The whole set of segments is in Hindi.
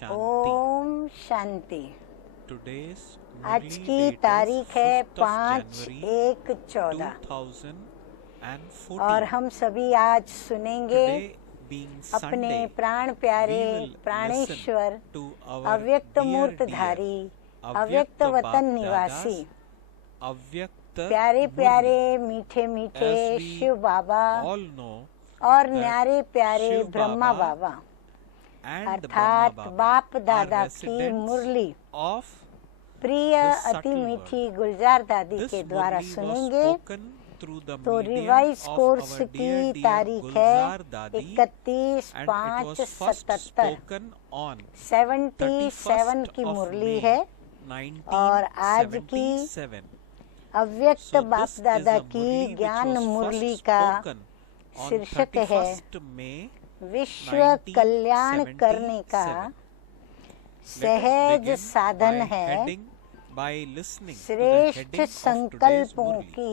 शांति। ओम शांति। Today's आज Murli की date तारीख is है 5th of January 5/1/14 2014. और हम सभी आज सुनेंगे Today being अपने Sunday, प्राण प्यारे we will प्राणेश्वर listen to our अव्यक्त dear, मूर्तधारी dear अव्यक्त Avyakta वतन Bap निवासी Dadas, Avyakta प्यारे Murli. प्यारे मीठे मीठे As we Shiv Baba all know और that न्यारे प्यारे शिव ब्रह्मा बाबा बाबा and Brahma अर्थात Baba बाप are दादा की residents मुरली of प्रिय the अति subtle मीठी गुलजार दादी This के द्वारा Murli was सुनेंगे। spoken through the तो medium revise of course our की dear, dear तारीख Gulzar है Dadi, 31 and it 5 was first 77 spoken on 77 की 31st of मुरली May है और आज की 1977. अव्यक्त So बाप this is दादा a की Murli which ज्ञान was मुरली first का spoken on शीर्षक है 31st May विश्व कल्याण करने का 1977. सहज Let us साधन begin by है heading by listening to the श्रेष्ठ heading of today's संकल्पों Murli. की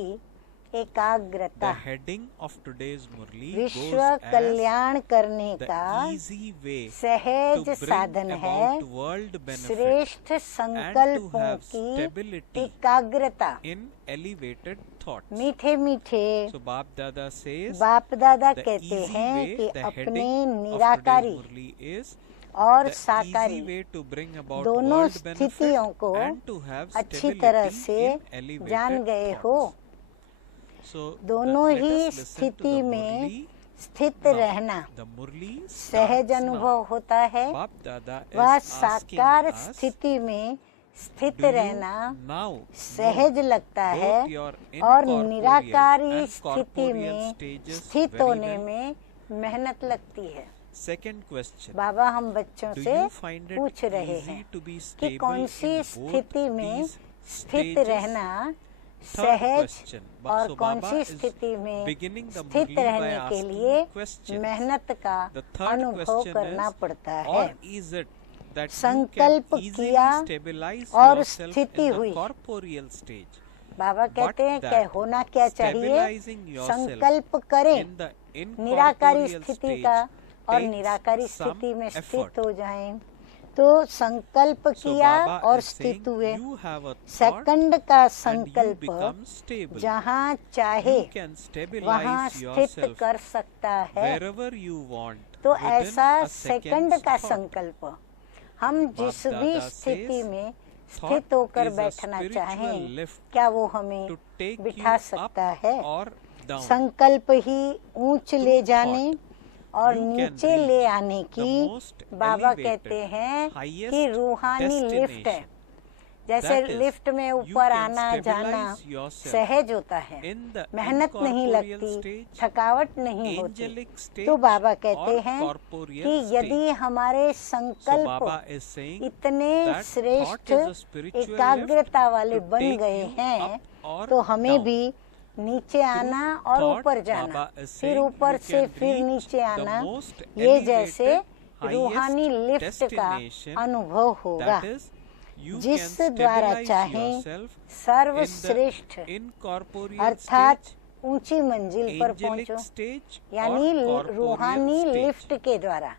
एकाग्रता। The heading of today's Murli विश्व goes as कल्याण करने the का easy way सहज to साधन bring है about world benefit श्रेष्ठ and to संकल्पों have की stability एकाग्रता। in elevated thoughts. मीठे मीठे So Bap Dada says बाप दादा the कहते easy हैं way, कि the अपने heading of Nirankari today's Murli is और the easy साकारी way to bring about दोनों world benefit स्थितियों को and to have अच्छी तरह stability से in elevated जान गए हो। thoughts. So दोनों let he us listen to स्थिति the में Murli स्थित now. रहना The Murli सहज starts now. अनुभव होता है। Bap Dada वह is asking साकार us, स्थिति में स्थित do you रहना now सहज know लगता both है your और incorporeal निराकारी and स्थिति corporeal में stages स्थित very होने well? में मेहनत लगती है। Second question, बाबा हम बच्चों do से you find it पूछ रहे easy हैं to be कि stable कौन सी in both स्थिति में these स्थित stages? रहना Third सहज question, और so कौन Baba सी is स्थिति में beginning the स्थित Murli by रहने के asking लिए questions. मेहनत का The third अनुभव question करना is, पड़ता or है। is it that you संकल्प can easily किया stabilize और yourself स्थिति in the हुई। corporeal stage? बाबा कहते हैं that क्या होना क्या चाहिए, stabilizing yourself संकल्प करें in the निराकारी incorporeal स्थिति stage का और takes निराकारी some स्थिति में effort. स्थित हो जाएं। तो संकल्प So किया Baba और is स्थित saying हुए। you have a thought second का and you संकल्प become stable. जहाँ चाहे You can वहाँ stabilize स्थित yourself कर सकता है। wherever you want तो within ऐसा a सेकंड second's का thought. संकल्प हम जिस Bap भी Dada स्थिति says, में thought स्थित होकर is a बैठना spiritual चाहें lift क्या वो हमें to take बिठा you सकता up है। or down. संकल्प ही ऊंच ले जाने और you can नीचे reach ले आने the की most बाबा elevated, कहते हैं highest कि रूहानी लिफ्ट है। destination. जैसे That is, लिफ्ट में you ऊपर can आना जाना stabilize yourself सहज होता है, in the मेहनत नहीं incorporeal लगती, stage, थकावट नहीं होती। angelic stage तो बाबा कहते or हैं corporeal कि यदि stage. हमारे So संकल्प Baba is saying इतने that श्रेष्ठ thought is a spiritual एकाग्रता lift वाले to बन take गए you हैं up or तो हमें down. भी नीचे आना और thought, ऊपर जाना, Baba is फिर saying ऊपर you से can फिर reach नीचे the आना, most ये elevated, जैसे highest रूहानी लिफ्ट का destination, अनुभव होगा। that is, you जिस can द्वारा stabilize चाहें yourself in सर्वश्रेष्ठ the incorporeal अर्थात stage, ऊंची मंजिल पर angelic पहुंचो, stage यानी or रूहानी corporeal stage. लिफ्ट के द्वारा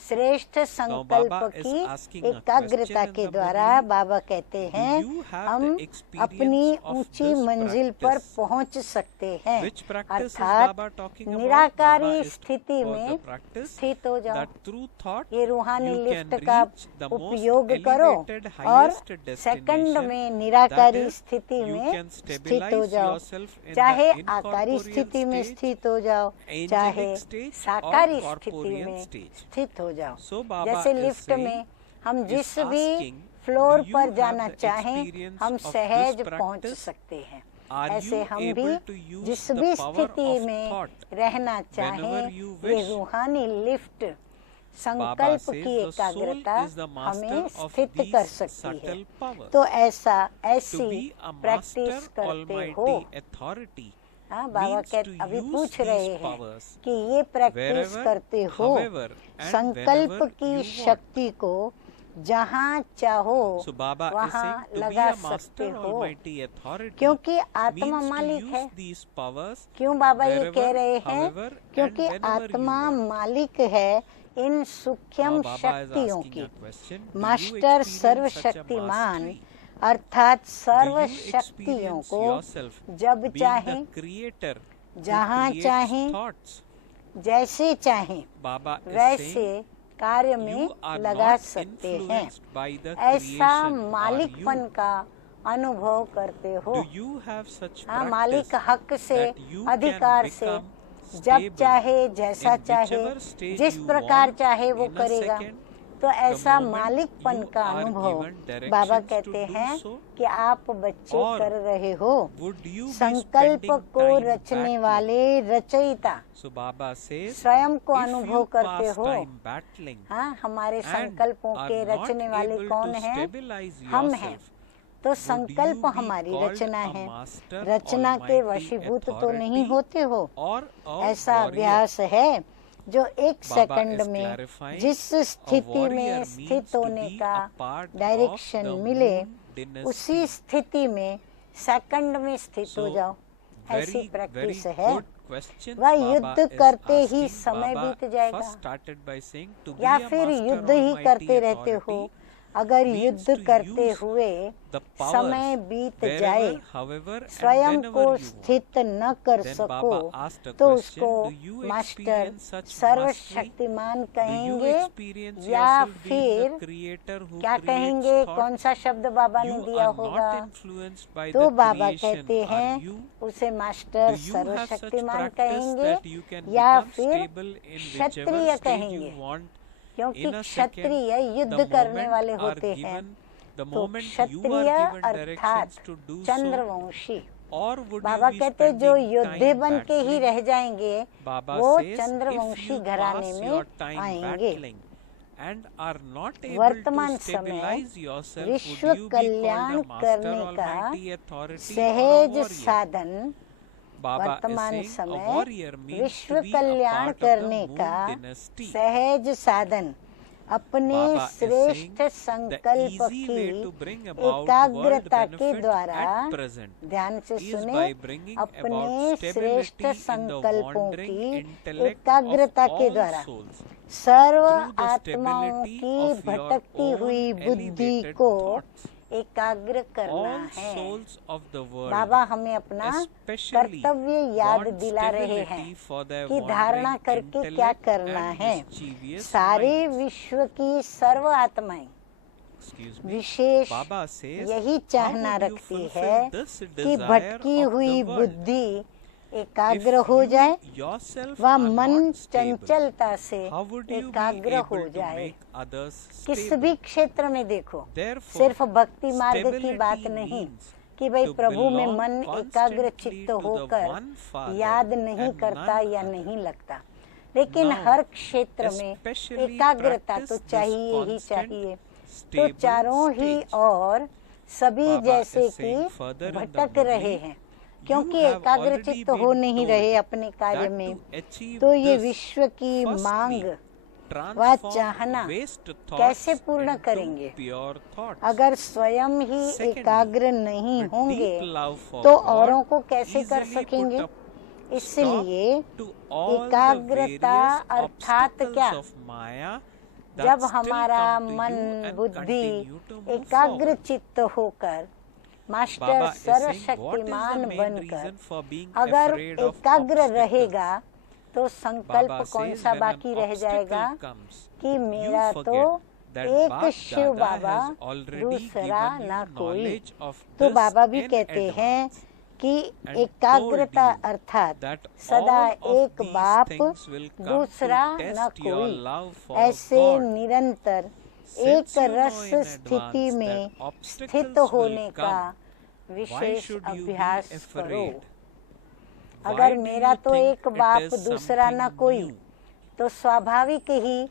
श्रेष्ठ संकल्प Baba is की asking a एकाग्रता question in के the द्वारा Murli, बाबा कहते हैं you have हम the experience अपनी of ऊंची this मंजिल पर practice? पहुंच सकते हैं। Which practice is अर्थात Baba talking about? Nirankari Baba is स्थिति about में the practice स्थित हो जाओ। that through thought ये रूहानी you लिफ्ट can का reach the most उपयोग करो elevated, और highest सेकंड destination, में that निराकारी is, स्थिति you में can स्थित हो stabilize जाओ, yourself in चाहे the आकारी incorporeal स्थिति में stage, स्थित हो जाओ, angelic चाहे stage साकारी or स्थिति corporeal में stage. स्थित हो जाओ। So Baba जैसे is लिफ्ट saying, में हम is जिस भी asking, फ्लोर do you पर have जाना the चाहें experience हम of this सहज पहुंच practice? सकते हैं। Are ऐसे you हम able भी to use जिस the भी power स्थिति of में thought रहना चाहें whenever you ये wish? रूहानी लिफ्ट Baba संकल्प says की the soul एकाग्रता is the master हमें of स्थित these कर सकती है। subtle powers. तो ऐसा To ऐसी be a प्रैक्टिस master करते हो। almighty authority हाँ बाबा means कह to अभी use पूछ these रहे हैं powers कि ये प्रैक्टिस wherever, करते हो however and संकल्प whenever की you want. शक्ति को जहाँ चाहो So Baba is वहाँ saying to be लगा a सकते master हो, almighty authority क्योंकि आत्मा means to मालिक use है। these powers क्यों बाबा ये wherever, कह रहे हैं? however, क्योंकि and whenever you आत्मा want. मालिक है इन सूक्ष्म Now Baba is शक्तियों asking की a question. Do you master experience such a सर्वशक्तिमान mastery? अर्थात सर्व Do you शक्तियों experience को yourself जब being चाहें, the creator who जहाँ creates चाहें, thoughts? जैसे चाहें Baba is वैसे saying कार्य में you are लगा not सकते हैं। influenced by the ऐसा creation. Are मालिकपन you? का अनुभव करते हो। Do you have such हाँ, practice मालिक हक से, that you can अधिकार से, become जब stable चाहे, जैसा in चाहे, whichever stage जिस you प्रकार want चाहे वो in a करेगा। second? तो ऐसा moment मालिकपन you का are अनुभव given directions बाबा to कहते do हैं so? कि आप बच्चे Or कर रहे हो। Would you be संकल्प spending को time रचने battling? वाले रचयिता So Baba says, स्वयं को if अनुभव you करते pass हो। time battling हाँ, हमारे and संकल्पों are के not रचने वाले able कौन to हैं? stabilize हम हैं। yourself, तो would संकल्प you be हमारी called रचना a है। master, रचना के almighty वशीभूत तो नहीं authority होते हो। or a ऐसा warrior? अभ्यास है जो एक Baba सेकंड is में clarifying, जिस a स्थिति warrior में means स्थित to होने be का a part direction of the मिले, moon dynasty. उसी स्थिति में सेकंड में स्थित हो So, जाओ। ऐसी very प्रैक्टिस very है। good questions वह Baba युद्ध is करते ही asking. समय Baba बीत जाएगा। first started by saying to be या a फिर master युद्ध ही almighty करते रहते हो। authority अगर means युद्ध to करते use हुए the समय powers बीत wherever, जाए, however and स्वयं whenever को you want. स्थित न कर Then सको, Baba asked a तो question, उसको do you master experience such mastery? सर्वशक्तिमान Do you कहेंगे experience या yourself being फिर the creator who क्या creates कहेंगे? thought? कौन सा शब्द बाबा ने You दिया are होगा? not influenced by तो the बाबा creation. कहते Are हैं you? उसे master Do you have such सर्वशक्तिमान practice कहेंगे that you can या become फिर stable in Kshatriya whichever stage कहेंगे? you want क्योंकि in a क्षत्रिय second? युद्ध The करने moment वाले are होते हैं। given, the तो moment you Kshatriya are given अर्थात directions to do so, Chandravanshi. or would Baba you be कहते जो spending योद्धे time बन के ही battling? रह जाएंगे Baba वो says, if चंद्रवंशी you घराने pass में your time आएंगे। battling and are not able वर्तमान to समय stabilize yourself, विश्व would you be Kalyan called a master, करने का almighty authority, or a सहज warrior? साधन Baba is वर्तमान saying a समय warrior means विश्व to be a Kalyan part of the करने moon का dynasty. सहज साधन अपने Baba is श्रेष्ठ saying the संकल्प easy की way to bring about world एकाग्रता के benefit द्वारा, at present ध्यान से is सुने, by bringing अपने about श्रेष्ठ stability in the संकल्पों wandering की intellect एकाग्रता of के all द्वारा souls सर्व through the आत्माओं stability की of your भटकती own हुई बुद्धि elevated को thoughts. एकाग्र करना All है। souls of the world बाबा हमें अपना especially कर्तव्य याद want दिला रहे हैं stability for their कि धारणा wandering करके क्या intellect करना and है। mischievous सारे minds. विश्व की सर्व आत्माएं Excuse me. विशेष Baba says, यही how चाहना would you रखती fulfill है this कि desire भटकी of हुई the world? बुद्धि एकाग्र If हो you जाए yourself व are मन not stable, चंचलता से how would you be एकाग्र हो able to जाए। make others किस stable? भी क्षेत्र में देखो, Therefore, सिर्फ भक्ति मार्ग की stability बात नहीं means कि भाई to प्रभु में belong मन एकाग्र constantly चित्त to the होकर one Father याद नहीं and करता none या other. नहीं लगता, लेकिन Now, हर क्षेत्र में especially एकाग्रता तो practice this चाहिए ही constant, चाहिए। तो stable चारों ही stage. और सभी Baba जैसे is saying कि further in the भटक Murli, रहे हैं, क्योंकि you have एकाग्र already चित्त been हो नहीं रहे told अपने कार्य that में। to achieve तो ये this, विश्व की firstly, मांग व transform चाहना waste thoughts कैसे पूर्ण into करेंगे? pure thoughts. अगर स्वयं ही Secondly, एकाग्र नहीं with होंगे deep love for तो God, औरों को कैसे कर easily put सकेंगे? a इसलिए stop to all the एकाग्रता various अर्थात obstacles क्या? of Maya that जब still हमारा come to मन you and बुद्धि continue to move एकाग्र forward. चित्त होकर master Baba is saying, what is सर्वशक्तिमान the main बनकर reason for being अगर afraid of एकाग्र obstacles? रहेगा तो संकल्प Baba कौन says, सा when an बाकी रह जाएगा obstacle comes, कि you मेरा forget तो that एक Bap Shiv Dada Baba has already दूसरा given ना you कोई। knowledge of तो this बाबा भी in कहते हैं advance कि and एकाग्रता told you अर्थात that सदा all of एक these बाप things will come दूसरा to न test your कोई, love for ऐसे God. निरंतर Since एक you know रस in स्थिति advance में that obstacles स्थित will होने का come, why wishes should you be अभ्यास करो। afraid? Why अगर do मेरा you तो think एक it बाप is दूसरा न something कोई, new? तो स्वाभाविक ही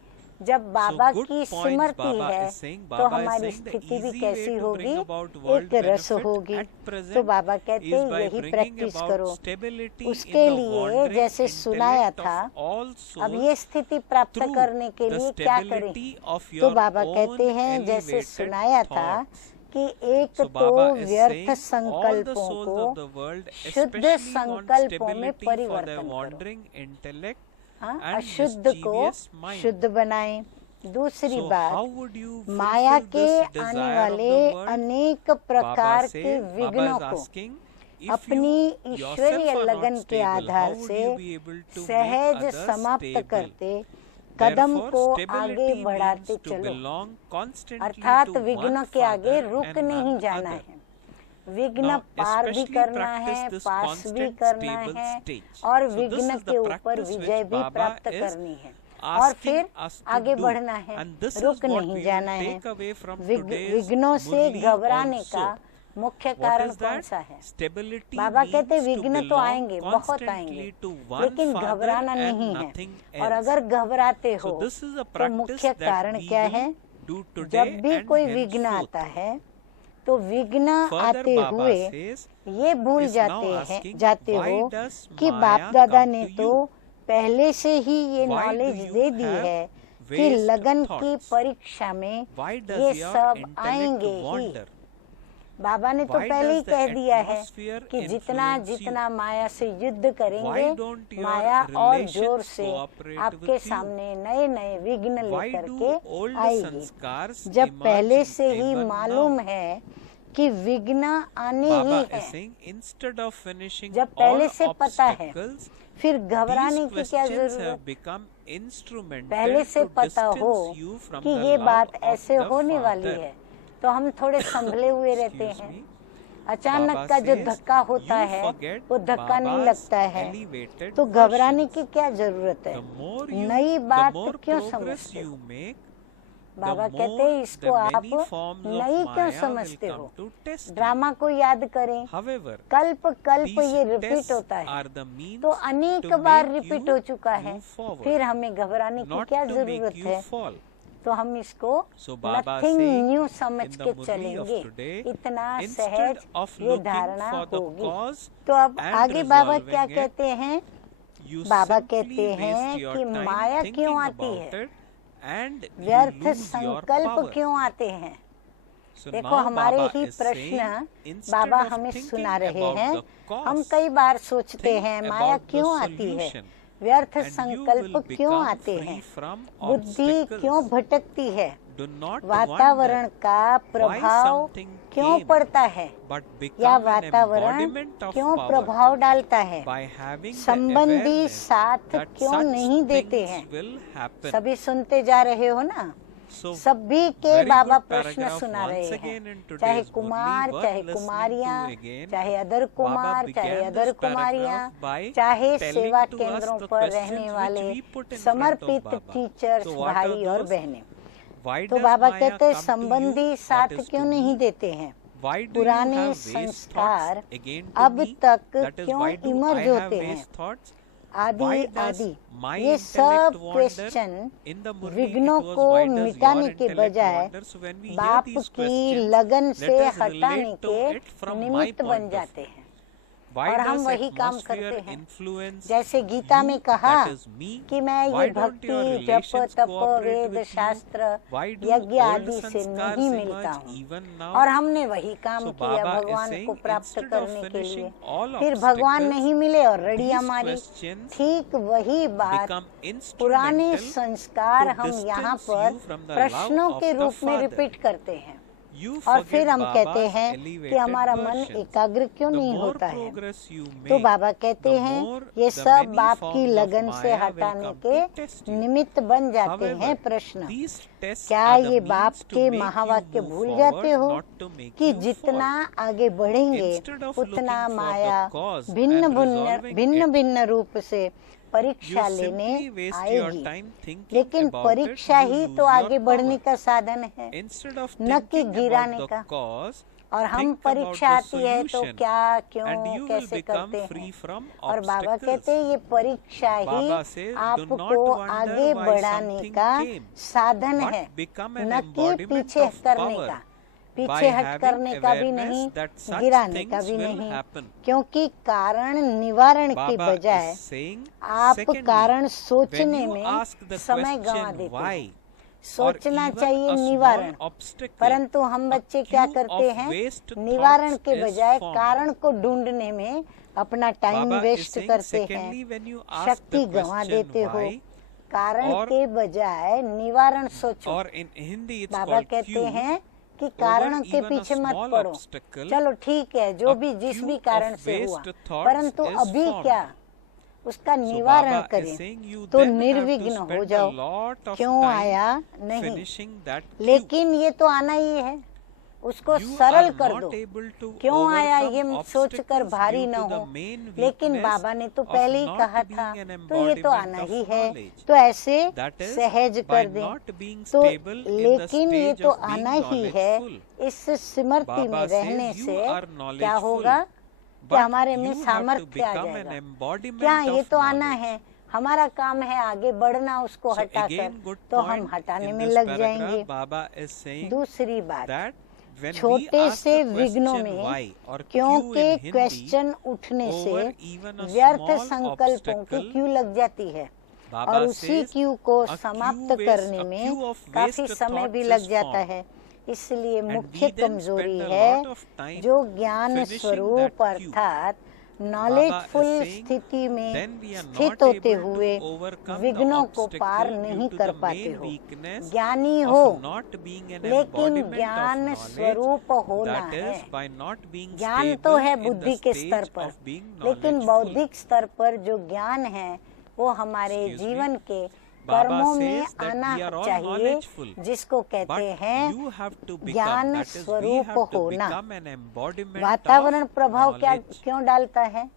जब बाबा good की points सिमरती Baba है is saying. तो Baba is हमारी saying the स्थिति भी easy कैसी way to होगी, bring about world एक रस benefit होगी। at present तो बाबा कहते is हैं by यही bringing प्रैक्टिस about करो। stability उसके in the लिए wandering जैसे सुनाया intellect था, of all अब souls ये स्थिति प्राप्त through करने के the लिए क्या करें? stability of तो your बाबा own कहते हैं जैसे elevated सुनाया था thoughts. कि एक So तो Baba is व्यर्थ saying all the संकल्पों souls को of the world शुद्ध especially want संकल्पों में stability for their परिवर्तन करो। wandering intellect हाँ, and अशुद्ध को mischievous mind. शुद्ध बनाएं। दूसरी So how बात, would you माया fulfill के this आने desire of वाले the world? अनेक प्रकार Baba के says, विघ्नों Baba is को asking, if अपनी you ईश्वरीय yourself are लगन not के stable, आधार how would से you be able to make सहज others समाप्त stable? करते कदम Therefore, को stability आगे बढ़ाते means to चलो, belong constantly अर्थात to विघ्नों one के आगे Father रुक and नहीं none जाना other. है। विघ्न Now, पार भी especially करना practice है, this पास भी constant करना stable है stage. और So this विघ्न is the के ऊपर practice विजय which भी Baba प्राप्त is करनी है और asking फिर us to आगे do. बढ़ना है, And this is रुक what नहीं we जाना will है। take away from today's विघ्नों से Murli घबराने also. का मुख्य What कारण is कौन that? सा है? Stability बाबा कहते means to विघ्न तो belong आएंगे, बहुत आएंगे, constantly to one लेकिन Father घबराना and नहीं nothing है। और else. अगर घबराते हो So this is a तो practice मुख्य that कारण we क्या will है? do today जब भी and कोई विघ्न henceforth. आता है तो विघ्न Further, आते Baba हुए says, ये भूल is now asking, जाते why हो does कि Maya बाप दादा come ने to तो you? पहले से ही ये Why do knowledge you they the have है कि waste लगन thoughts? की परीक्षा में Why ये does your सब intellect आएंगे ही। wander? बाबा ने तो Why पहले ही does the कह दिया है atmosphere कि जितना influence you? जितना माया से युद्ध Why करेंगे, don't your माया और relations जोर से cooperate आपके with you? सामने नए नए विघ्न Why लेकर do के old आएगी। sanskars जब emerge पहले से ही even मालूम now? है कि विघ्न आने Baba ही is है, saying, instead of finishing जब all पहले से पता है, obstacles, फिर these घबराने की क्या questions जरूरत? have become instrumental पहले से to पता हो distance you from कि the ये love बात of ऐसे the होने वाली Father. है, तो हम थोड़े संभले हुए रहते Excuse हैं। me. अचानक Baba का जो says, धक्का होता you है forget वो धक्का नहीं Baba's लगता है, elevated तो घबराने versions. की क्या जरूरत है? The more नई the बात more क्यों progress समझते you हो? make, बाबा the कहते more हैं the इसको आप many forms of नई क्यों Maya समझते will हो? come to test you. Drama को याद करें, However, कल्प कल्प these ये रिपीट tests होता है, are the means तो अनेक to bar make repeat you हो चुका है, move forward, फिर हमें घबराने की not क्या to जरूरत make you है? fall. तो हम इसको So Baba nothing saying new समझ in the के Murli of चलेंगे, today, इतना instead सहज of ये looking धारणा for the होगी। cause तो अब and आगे बाबा resolving क्या it, कहते हैं? you बाबा simply कहते waste हैं your कि time माया thinking क्यों आती about है, it and you व्यर्थ lose your संकल्प power. क्यों आते हैं? So देखो now हमारे Baba ही is प्रश्न saying, instead बाबा of हमें thinking सुना रहे about हैं। the cause, हम कई बार सोचते think हैं माया about the क्यों आती है, solution, व्यर्थ and you संकल्प will क्यों become आते free हैं, from बुद्धि obstacles. क्यों भटकती है, Do not वातावरण wonder का why प्रभाव something क्यों came, पड़ता है, but या become an वातावरण embodiment of क्यों power प्रभाव डालता है, by having the संबंधी awareness साथ that क्यों such नहीं देते things हैं। will happen. सभी सुनते जा रहे हो ना? So, सभी के very बाबा good प्रश्न paragraph सुना once रहे again हैं, in today's चाहे Murli, कुमार, worth चाहे listening कुमारियां, to again. चाहे अदर कुमार, Baba चाहे began other this कुमारियां, paragraph by चाहे telling सेवा to us केंद्रों the पर questions रहने which वाले we put in front of समर्पित Baba. Teachers, So what are भाई और those? बहनें। Why तो does बाबा Maya कहते हैं come to संबंधी you? साथ That is क्यों to नहीं me. देते हैं, Why do you पुराने have waste संस्कार thoughts again to अब me? तक That is, क्यों why do I emerge have होते हैं, waste thoughts? आदि Why does आदि। my ये intellect सब wander? Question In the Murli, विघ्नों it was, को why does मिटाने your के intellect बजाय wander? So when we hear बाप these की questions, लगन let से us हटाने relate to के it from my निमित्त बन point of जाते view. हैं, Why और हम does वही काम atmosphere करते हैं। influence जैसे गीता you, में कहा that is me? कि मैं Why ये don't भक्ति, your जप, relations तप, cooperate वेद, with you? शास्त्र, Why do यज्ञ old आदि से sanskars नहीं मिलता emerge हूँ। even now? और हमने वही काम So किया Baba is भगवान saying, को प्राप्त instead of करने के लिए, finishing all फिर भगवान obstacles, नहीं मिले और रड़ियां these मारी। questions ठीक वही बात become पुराने instrumental संस्कार to हम यहाँ distance पर you from the प्रश्नों love के of the रूप में Father. रिपीट करते हैं, You और forget फिर हम कहते Baba's हैं कि elevated हमारा मन versions. एकाग्र क्यों The नहीं more होता है। progress you तो make, बाबा कहते the हैं more ये the सब many बाप की forms of लगन से Maya will हटाने come के to test you. निमित्त बन जाते हैं However, प्रश्न। these tests क्या are the ये बाप means to के make you महावाक्य move भूल forward, जाते हो not to make कि you जितना fall. आगे बढ़ेंगे Instead of उतना looking for the Maya cause भिन्न and भिन्न resolving भिन्न it, भिन्न रूप से you परीक्षा लेने simply waste your आएगी, time thinking लेकिन about it, परीक्षा you ही lose तो your आगे बढ़ने power. का साधन है, Instead of न कि thinking गिराने about का। the cause, और हम think about परीक्षा the आती है तो solution, क्या क्यों and you will कैसे become करते free हैं। from और बाबा obstacles. कहते हैं ये परीक्षा ही Baba says, do आपको not wonder आगे why बढ़ाने something का came, साधन but है, become an न कि embodiment पीछे of करने power का, by पीछे हट having करने का भी awareness नहीं, that such गिराने का things भी will नहीं, happen. क्योंकि कारण निवारण की Baba बजाय is saying, आप secondly, कारण when सोचने you में ask the समय गंवा question देते why, हैं। सोचना even चाहिए a small निवारण, obstacle, परंतु हम बच्चे क्या queue करते of हैं, waste निवारण thoughts के is बजाय formed. कारण को ढूंढने में अपना time Baba is waste saying, करते secondly, हैं, when you ask शक्ति the गंवा question देते हो। why, कारण और- के बजाय निवारण सोचो। or in Hindi it's Baba called कहते queue, हैं कि कारणों के even a पीछे मत small पड़ो। obstacle, चलो ठीक है, जो a भी जिस queue भी of कारण से waste हुआ, thoughts परंतु is अभी formed. क्या उसका So निवारण Baba is करें, saying you तो then have to निर्विघ्न हो spend a जाओ। lot of क्यों time आया नहीं, finishing that queue. लेकिन ये तो आना ही है, उसको You सरल are कर not दो। able to क्यों आया overcome ये सोचकर obstacles भारी due न to the हो, main लेकिन weakness बाबा ने तो of पहले ही not कहा being था, an तो ये तो embodiment आना of ही है, knowledge. तो ऐसे That is, सहज by कर दें। not being तो stable in the लेकिन ये stage तो of being आना ही है, knowledgeful. इस स्मृति में Baba रहने says you से are क्या knowledgeful, होगा कि but हमारे में you have to सामर्थ्य आ become an जाएगा। embodiment क्या ये of तो आना knowledge. है, हमारा काम है आगे बढ़ना, उसको So हटाकर again, good तो हम point हटाने in में this लग जाएंगे। paragraph, Baba is saying दूसरी बात, that when we छोटे ask से the विघ्नों question में why or Q क्योंकि in Hindi, क्वेश्चन उठने से over even a व्यर्थ small संकल्पों की obstacle, क्यू लग जाती है Baba और उसी says, क्यू को a समाप्त queue करने a में queue of काफी waste समय भी thoughts लग is जाता formed. है। इसलिए And मुख्य we then कमजोरी spend a है lot of time जो ज्ञान finishing स्वरूप that queue. अर्थात Baba नॉलेजफुल is saying, स्थिति में then we are स्थित not होते able to हुए overcome the विघ्नों को obstacle पार due नहीं to कर the पाते main हो। weakness ज्ञानी of हो, not being an लेकिन embodiment ज्ञान of knowledge, स्वरूप होना that है। is by not being ज्ञान stable तो है in बुद्धि the के stage स्तर पर, of being लेकिन knowledgeful. बौद्धिक स्तर पर जो ज्ञान है वो हमारे Excuse me. जीवन के Baba कर्मों में says that आना we are all चाहिए, knowledgeful, जिसको but कहते हैं you have to become, ज्ञान that is, we स्वरूप have to होना। become an embodiment वातावरण of प्रभाव क्या knowledge. क्यों डालता है,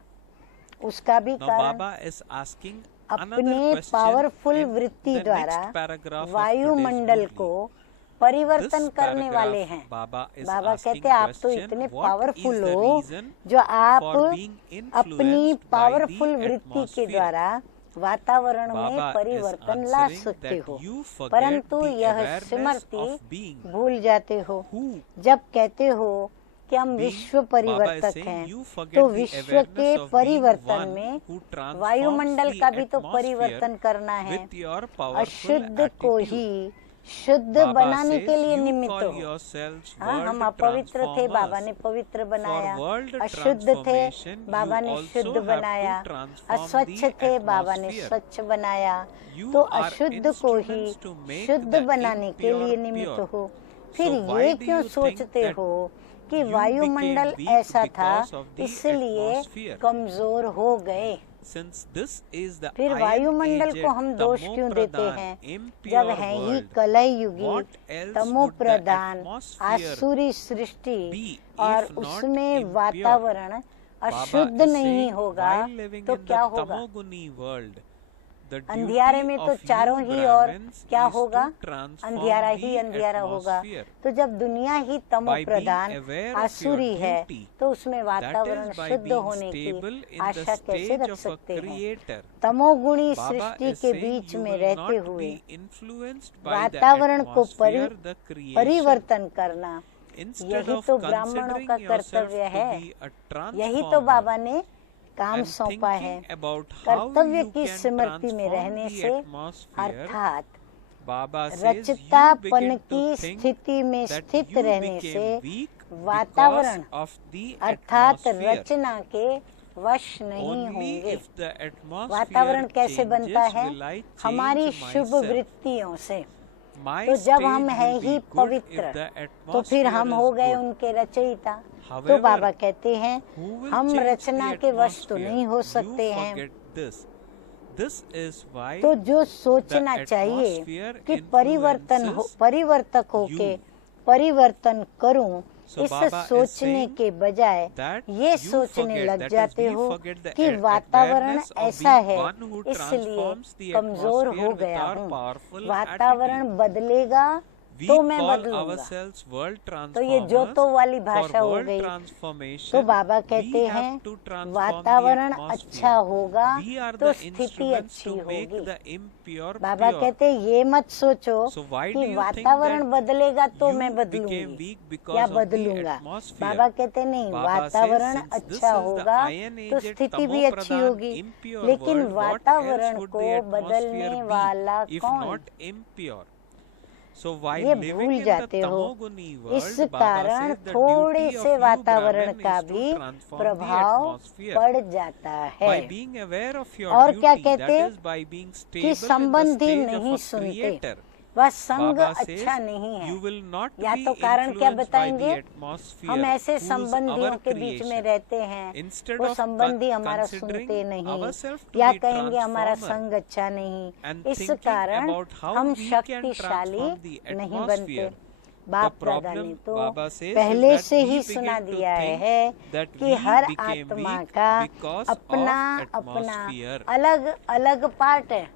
उसका भी Now कारण Baba is asking another अपने question पावरफुल in वृत्ति the द्वारा next paragraph of वायुमंडल today's को movie. परिवर्तन This करने वाले paragraph, हैं। Baba is बाबा asking कहते हैं आप तो question, इतने what पावरफुल is the हो reason जो आप for being अपनी influenced by पावरफुल the वृत्ति के atmosphere? द्वारा वातावरण में Baba is परिवर्तन ला answering सकते that हो, you forget परंतु the यह awareness स्मृति of being भूल जाते हो। who जब कहते हो कि हम being, विश्व परिवर्तक Baba is saying हैं, you forget तो the विश्व awareness के of being परिवर्तन one में who transforms वायुमंडल the का भी तो atmosphere परिवर्तन करना है। with your powerful अशुद्ध को attitude. ही शुद्ध Baba बनाने says के लिए you निमित्त call हो। yourselves हाँ, हम world अपवित्र थे, बाबा ने transformers. पवित्र बनाया। For world अशुद्ध थे, transformation, बाबा you ने also शुद्ध have to बनाया। transform अस्वच्छ the थे, बाबा ने atmosphere. स्वच्छ बनाया। You तो are अशुद्ध को ही instruments to make शुद्ध the बनाने के impure लिए निमित्त pure. हो। फिर So why ये do क्यों you think सोचते that हो कि you वायुमंडल became weak ऐसा था because of the इसलिए atmosphere? कमजोर हो गए। Since this is the फिर iron वायुमंडल aged को हम दोष क्यों देते तमोप्रधान हैं, impure जब है ही world, कलह युगी what else तमो would the प्रधान atmosphere आसुरी सृष्टि be और if not उसमें impure? वातावरण Baba अशुद्ध is नहीं saying, होगा while living तो in क्या the होगा। tamoguni world, the अंधियारे duty में तो of you चारों ही और Brahmins क्या is to होगा, transform अंधियारा ही the अंधियारा होगा। atmosphere. तो जब दुनिया ही तमो By being Pradhan aware of आसुरी your है duty, तो उसमें that वातावरण is by शुद्ध being होने stable की in the आशा कैसे stage रख of a सकते हैं। creator. तमोगुणी Baba सृष्टि is के saying बीच you में will रहते not हुए be influenced by the वातावरण को atmosphere, the creation. परिवर्तन करना Instead यही of तो ब्राह्मणों considering का yourself कर्तव्य to है। be a यही तो transformer बाबा ने काम and सौंपा है। thinking about how कर्तव्य you की can स्मृति में transform रहने the से atmosphere, अर्थात Baba says you रचतापन begin की to think स्थिति में that स्थित you रहने became से weak वातावरण because of the अर्थात atmosphere. रचना के वश नहीं Only होंगे। if the atmosphere वातावरण कैसे changes बनता है, will I change हमारी शुभ myself. वृत्तियों से। My तो जब state हम हैं will be ही good पवित्र if the तो फिर atmosphere हम is हो गए good. उनके रचयिता। तो However, बाबा कहते हैं Who will हम change रचना the के वश तो atmosphere? नहीं हो You सकते हैं। forget this. This is why तो जो सोचना the चाहिए atmosphere कि परिवर्तक होके you. परिवर्तन करूं, So इस Baba is सोचने saying के बजाय that ये you सोचने forget, लग that is, जाते we हो forget the कि वातावरण awareness of ऐसा being है one who इसलिए transforms the कमजोर atmosphere हो with गया our हूँ। powerful वातावरण बदलेगा We तो मैं call बदलूंगा। ourselves world तो ये जो तो वाली transformers. भाषा For हो world गई। transformation, तो बाबा we कहते have हैं to transform वातावरण the atmosphere. अच्छा होगा We are तो the स्थिति instruments अच्छी to make होगी। the impure Baba pure. कहते ये मत सोचो So why do कि you think वातावरण that बदलेगा तो you मैं became बदलूंगी weak because या of the बदलूंगा। atmosphere? बाबा कहते नहीं, Baba वातावरण says, since this अच्छा is the होगा iron तो aged स्थिति भी अच्छी तमोप्रधान होगी। impure लेकिन world, what else वातावरण would को the atmosphere बदलने be वाला if कौन? not impure? So while ये living भूल in the जाते हो। tamoguni world, इस Baba कारण says the थोड़े duty of से you वातावरण Brahmin का is to भी transform the प्रभाव atmosphere. पड़ जाता है। By being aware of your और क्या duty, that कहते is by being कि stable in the संबंधी stage of नहीं a सुनते, creator. वह संग Baba अच्छा says नहीं है। you will not या be तो कारण क्या influenced by the बताएंगे? atmosphere हम ऐसे who's संबंधियों our के बीच में creation. रहते हैं, Instead वो of संबंधी हमारा considering सुनते नहीं, ourselves to या be कहेंगे हमारा transformer संग अच्छा नहीं। and इस thinking कारण about how हम we can शक्तिशाली transform the नहीं बनते। atmosphere. बाप The दादा problem, ने तो Baba says, पहले is that से we ही begin सुना to दिया think है that कि we हर became आत्मा weak का because अपना of अपना atmosphere. अलग अलग पार्ट है।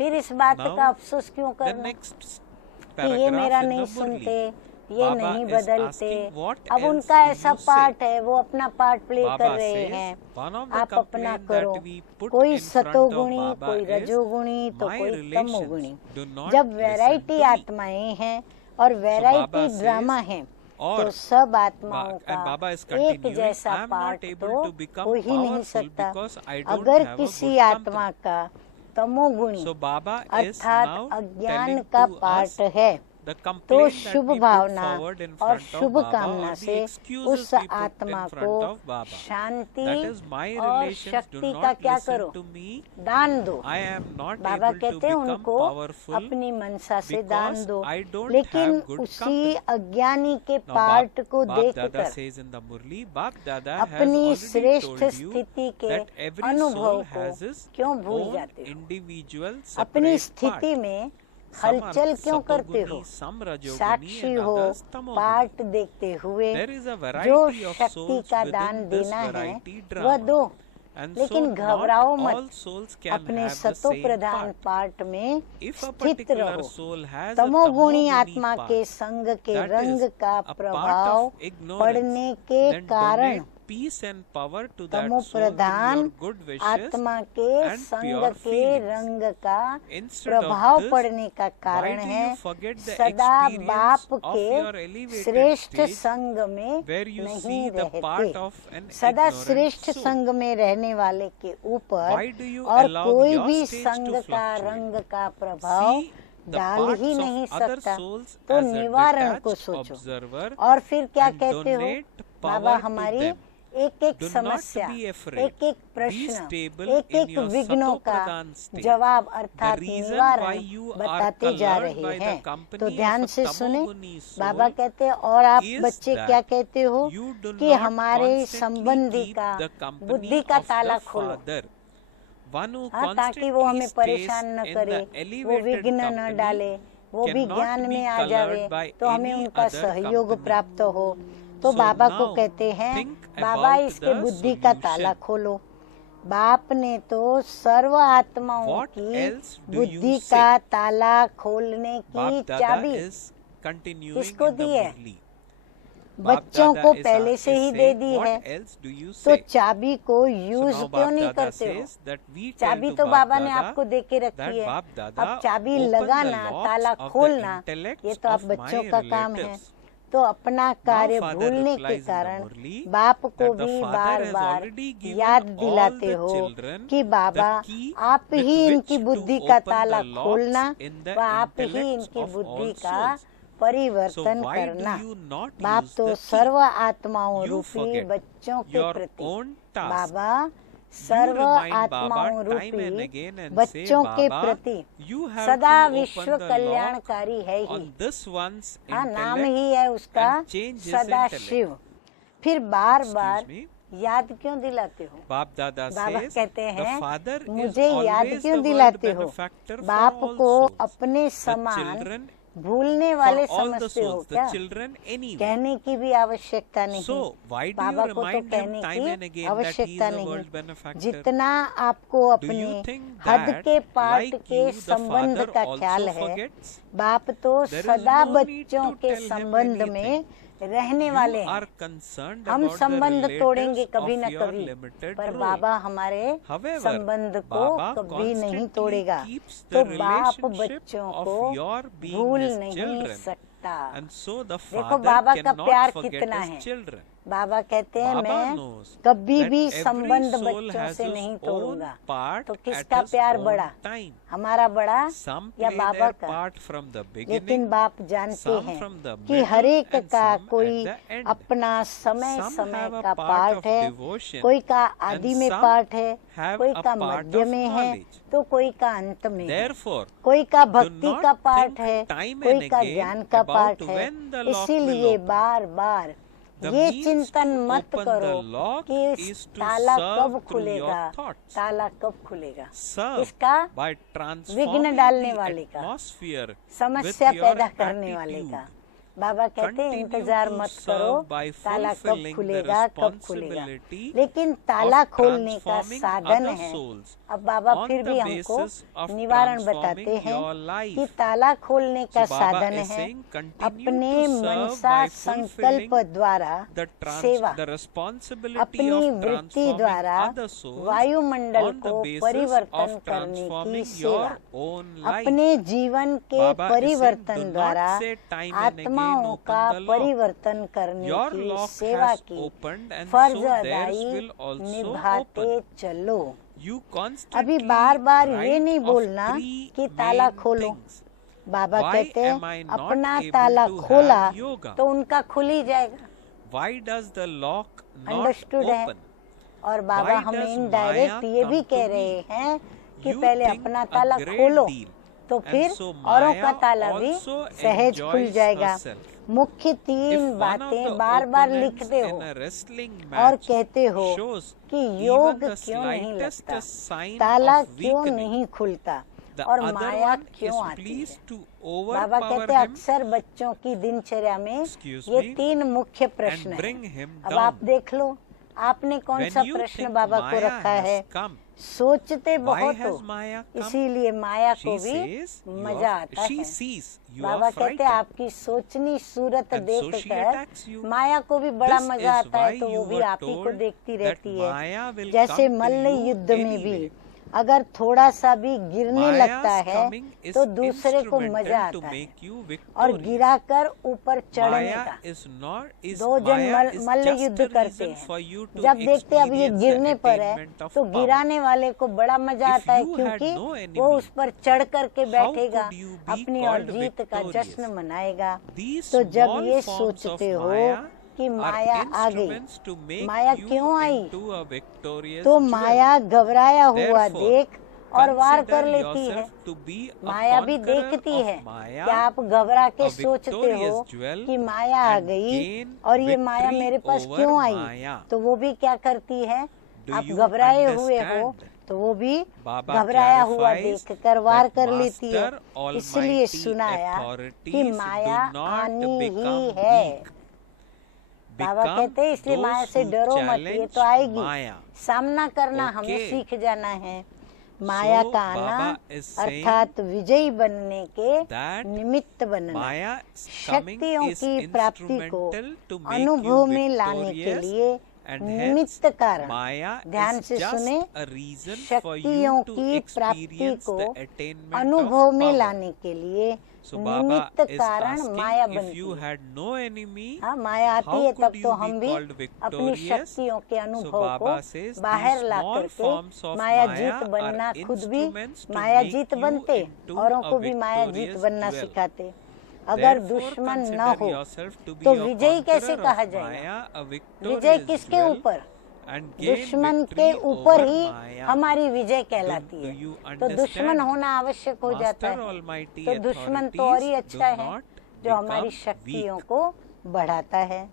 फिर इस बात Now, का अफसोस क्यों The करना next कि ये paragraph मेरा in नहीं the सुनते, Murli, ये Baba नहीं is बदलते। asking, what अब else उनका do ऐसा you say? पार्ट है, वो अपना पार्ट प्ले कर Baba रहे says, हैं, one of the आप अपना complaints करो। that we put कोई in front of सतोगुणी, Baba कोई is, रजोगुणी, तो my कोई relations तमोगुणी। do not जब listen वैरायटी to me. आत्माएं हैं और वैरायटी Baba says, ड्रामा है, or तो सब आत्माओं and Baba का is एक continuing, जैसा I am not part able तो to become हो ही नहीं powerful सकता। because I don't अगर have a किसी good आत्मा company. का तमोगुणी So Baba is अर्थात now अज्ञान telling का to us पार्ट है, the तो complaint that शुभ we put भावना forward in और front of शुभ Baba कामना or the से excuses उस we put in आत्मा front को of Baba. Shanti That is, my और relations do शक्ति का not क्या listen करो, to me. दान दो। I am not Baba able to कहते हैं become उनको powerful अपनी मनसा से दान because दो, I don't लेकिन have good उसी company. अज्ञानी के Now, पार्ट को Bap Dada देखकर says in the Murli, Bap Dada has अपनी already श्रेष्ठ told you स्थिति के that every अनुभव soul को has its क्यों भूल own जाते हो? individual अपनी separate स्थिति part. में Some are हलचल क्यों करते हो? Satoguni, some Rajoguni Sakshi and हो, others Tamoguni. पार्ट देखते हुए There is a जो variety of शक्ति souls का within दान this देना है variety वह drama. दो, And लेकिन so घबराओ not मत, all souls can अपने have the सतो same प्रधान part. पार्ट में If a स्थित particular रहो। soul has a तमोगुणी tamoguni आत्मा part, के संग के that रंग is का a part प्रभाव of ignorance, पड़ने के then कारण donate peace and power to that तमो soul with Pradhan your good wishes आत्मा के and संग pure के feelings. रंग का Instead of प्रभाव this, पड़ने का why कारण do है you forget the सदा experience बाप of के your elevated श्रेष्ठ stage संग में where you नहीं see the part रहते। of an सदा ignorant श्रेष्ठ soul? संग में रहने वाले के ऊपर Why do you और allow कोई your भी stage संग to का fluctuate? रंग का प्रभाव See the डाल parts ही of नहीं other सकता। souls तो as a निवारण को detached सोचो। observer और फिर क्या and कहते हो? donate बाबा power to हमारी them. एक एक Do not समस्या, be afraid. एक एक Be प्रश्न, stable एक in एक your विघ्नों का Satopradhan state. जवाब The अर्थात reason निवारण why you are बताते जा colored रहे by the हैं। company तो of ध्यान a से सुने, tamoguni soul बाबा कहते हैं और आप is बच्चे that क्या कहते हो you do कि not हमारे constantly संबंधी keep का the company बुद्धि का of ताला the खोलो, Father. One who हाँ, ताकि वो constantly हमें stays परेशान न in करे, the वो elevated विघ्न न company डाले, वो भी cannot ज्ञान be में आ colored जावे, by तो हमें any उनका other सहयोग company. प्राप्त हो। तो So बाबा को now कहते हैं, think बाबा about इसके the बुद्धि का ताला solution. खोलो। बाप ने तो सर्व आत्माओं What की else do बुद्धि you का say? ताला खोलने की Bap Dada चाबी is continuing किसको in the दी है? Murli. बच्चों Dada को is पहले से ही दे saying, दी what है, else do you तो say? चाबी को So यूज now क्यों Bap नहीं Dada करते हो? says that we tell चाबी to तो Bap बाबा ने Dada आपको दे के that रखी है, Bap Dada अब चाबी open the लगाना, locks ताला of the खोलना, intellects ये तो आप of बच्चों my का काम है। relatives. तो अपना कार्य Father भूलने के replies in the कारण Murli बाप को that the भी Father bar has bar already given याद all दिलाते the हो children कि बाबा the key आप with ही which इनकी to बुद्धि का open the ताला locks खोलना in the व आप ही intellects इनकी of बुद्धि all का souls. So परिवर्तन why do करना। you not बाप use तो the key? सर्व आत्माओं You रूपी forget बच्चों के your प्रति own task. Baba You serve remind आत्माओं Baba time and रूपी again and say, बच्चों के Baba, प्रति you have सदा to विश्व open the lock कल्याणकारी है ही। on this one's हाँ, नाम intellect ही है उसका and change his सदा intellect. शिव। फिर बार बार Excuse me. याद क्यों दिलाते हो? Bap Dada बाबा says कहते the हैं, Father is मुझे याद always क्यों the world दिलाते हो? benefactor for बाप all को souls. अपने The समान children भूलने for वाले all the समझते हो souls, the क्या? children anyway. कहने की भी आवश्यकता नहीं। So why do you बाबा को तो remind him कहने time and की again that he is आवश्यकता the नहीं। world benefactor? जितना आपको Do अपने you think हद that, के पार्ट like के you, the संबंध Father का also ख्याल है? forgets? बाप तो There is सदा no need बच्चों to के tell him संबंध में anything. रहने वाले You हैं। are concerned हम about the संबंध तोड़ेंगे relatives कभी of न your कभी, limited पर growth. बाबा हमारे However, संबंध को Baba कभी नहीं constantly तोड़ेगा। keeps तो the बाप relationship बच्चों of को your being भूल his नहीं children. सकता। And so the देखो Father बाबा का cannot प्यार forget कितना his है। children. बाबा कहते हैं Baba मैं knows कभी that भी every संबंध soul बच्चों has से his नहीं own तोड़ूंगा। part तो at किसका his प्यार own बड़ा, time. हमारा बड़ा Some या play बाबा their का? part from the लेकिन beginning, बाप जानते some हैं from the कि middle, हर एक and का some कोई at the end. अपना समय Some समय have a का part पार्ट of है, devotion, कोई का and आदि में some पार्ट है, have कोई a का part मध्य of में है, knowledge. तो कोई का अंत में है, Therefore, कोई का do भक्ति not का पार्ट think है, time कोई and का again ज्ञान का about पार्ट है। when the lock will इसीलिए open. बार बार The ये means चिंतन to मत open करो the lock कि is to ताला serve कब through खुलेगा, your thoughts. ताला कब खुलेगा, Serve इसका by विघ्न transforming डालने the वाले का, atmosphere समस्या with your पैदा करने वाले attitude. का। बाबा कहते हैं Continue इंतजार to मत serve करो by ताला कब fulfilling the खुलेगा कब खुलेगा, responsibility लेकिन ताला of खोलने का transforming साधन other है। souls अब बाबा on फिर the भी हमको basis of निवारण transforming बताते हैं your life. कि ताला खोलने का So Baba साधन is है saying, continue अपने to serve मनसा by संकल्प fulfilling द्वारा सेवा, the responsibility अपनी of वृत्ति transforming द्वारा other souls वायुमंडल on the को basis परिवर्तन of करने की transforming सेवा, your own life. अपने जीवन के Baba is saying, परिवर्तन do द्वारा not say time and again आत्माओं open का the lock. परिवर्तन करने Your की lock सेवा has की opened and फर्ज so theirs अदाई will also निभाते open. चलो। You अभी constantly बार बार ये write नहीं of बोलना three कि ताला main खोलो। things. बाबा Why कहते हैं am I not अपना able ताला to खोला have yoga? तो उनका खुल ही जाएगा। Why does the lock not understood है। open? और बाबा Why हमें does इनडायरेक्ट Maya ये भी come कह to रहे me? हैं कि You पहले think अपना a ताला great खोलो deal, तो and फिर so औरों Maya का ताला भी also सहज खुल enjoys जाएगा। herself. मुख्य If तीन one of बातें the बार बार opponents लिखते हो in a wrestling और match कहते हो shows कि even योग the क्यों नहीं slightest लगता, sign ताला of क्यों weakening, नहीं खुलता the और other माया one is क्यों आती है। pleased to बाबा overpower कहते हैं him अक्सर बच्चों की दिनचर्या में Excuse ये me, तीन मुख्य प्रश्न and bring हैं। him अब down. आप देख लो आपने कौन When सा you प्रश्न think बाबा को Maya रखा है। has come, सोचते why बहुत has हो, Maya come? इसीलिए माया को She भी says you मजा are, आता she है। sees you बाबा are कहते हैं frightened. आपकी सोचनी सूरत And so she देखकर attacks you. माया को भी बड़ा This मजा is आता है, why तो वो you भी were आप ही को told देखती that रहती है। Maya will जैसे come to मल्ल you युद्ध में भी anyway. अगर थोड़ा सा भी गिरने Maya's लगता है coming is तो दूसरे को मजा instrumental to आता है make you और victorious. गिराकर ऊपर चढ़ने Maya का। is not is दो जन Maya is मल्ल just युद्ध a करते reason for you हैं, to जब देखते हैं अब ये experience the गिरने पर है attainment of तो power. गिराने वाले को बड़ा मजा If आता है, you had क्योंकि no enemy, वो उस पर चढ़ करके how बैठेगा, could you be अपनी और called जीत का victorious? जश्न मनाएगा। These तो जब small ये forms of सोचते हो Maya कि are माया आ गई, instruments to make Maya you क्यों आई, into a victorious तो jewel. माया घबराया हुआ Therefore, देख और वार consider कर लेती है। yourself to be a माया भी conqueror देखती of है Maya, कि आप घबरा के a सोचते हो victorious jewel, कि माया आ and गई gain और ये माया victory मेरे पास over क्यों आई, Maya. तो वो भी क्या करती है, Do आप you घबराए हुए हो understand? तो वो भी Baba घबराया हुआ clarifies देखकर वार that कर लेती है। Master इसलिए Almighty सुनाया authorities कि माया do not आनी ही become है। weak. बाबा Become कहते हैं इसलिए those माया से who डरो मत, ये challenge तो आएगी, Maya. सामना करना हमें Okay. सीख जाना है। माया So, का आना Baba is saying अर्थात विजयी बनने के that निमित्त बनना, Maya's coming शक्तियों is की प्राप्ति को instrumental to make अनुभव you में लाने के victorious, लिए and निमित्त hence कारण। Maya ध्यान is से just सुने, a reason for शक्तियों you to की प्राप्ति experience को the attainment अनुभव of में power. लाने के लिए So Baba निमित्त is कारण माया asking, if बनती you है। had no enemy, हाँ, माया आती how है could तब you तो be हम भी called अपनी victorious? शक्तियों के So अनुभव Baba को says बाहर these ला small करके forms of माया Maya जीत बनना are खुद भी instruments to Maya make Jeet you बनते, into औरों a को भी माया जीत victorious बनना jewel. सिखाते। अगर Therefore, दुश्मन न consider हो yourself to be तो a विजयी कैसे conqueror कहा of जाएगा? Maya, a विजय victorious किसके jewel, ऊपर? and gain दुश्मन victory के ऊपर over ही Maya. हमारी विजय कहलाती Do है। you तो दुश्मन understand? होना आवश्यक हो जाता Master है। Almighty तो दुश्मन तो और ही authorities अच्छा do है not जो हमारी become शक्तियों weak. को बढ़ाता है।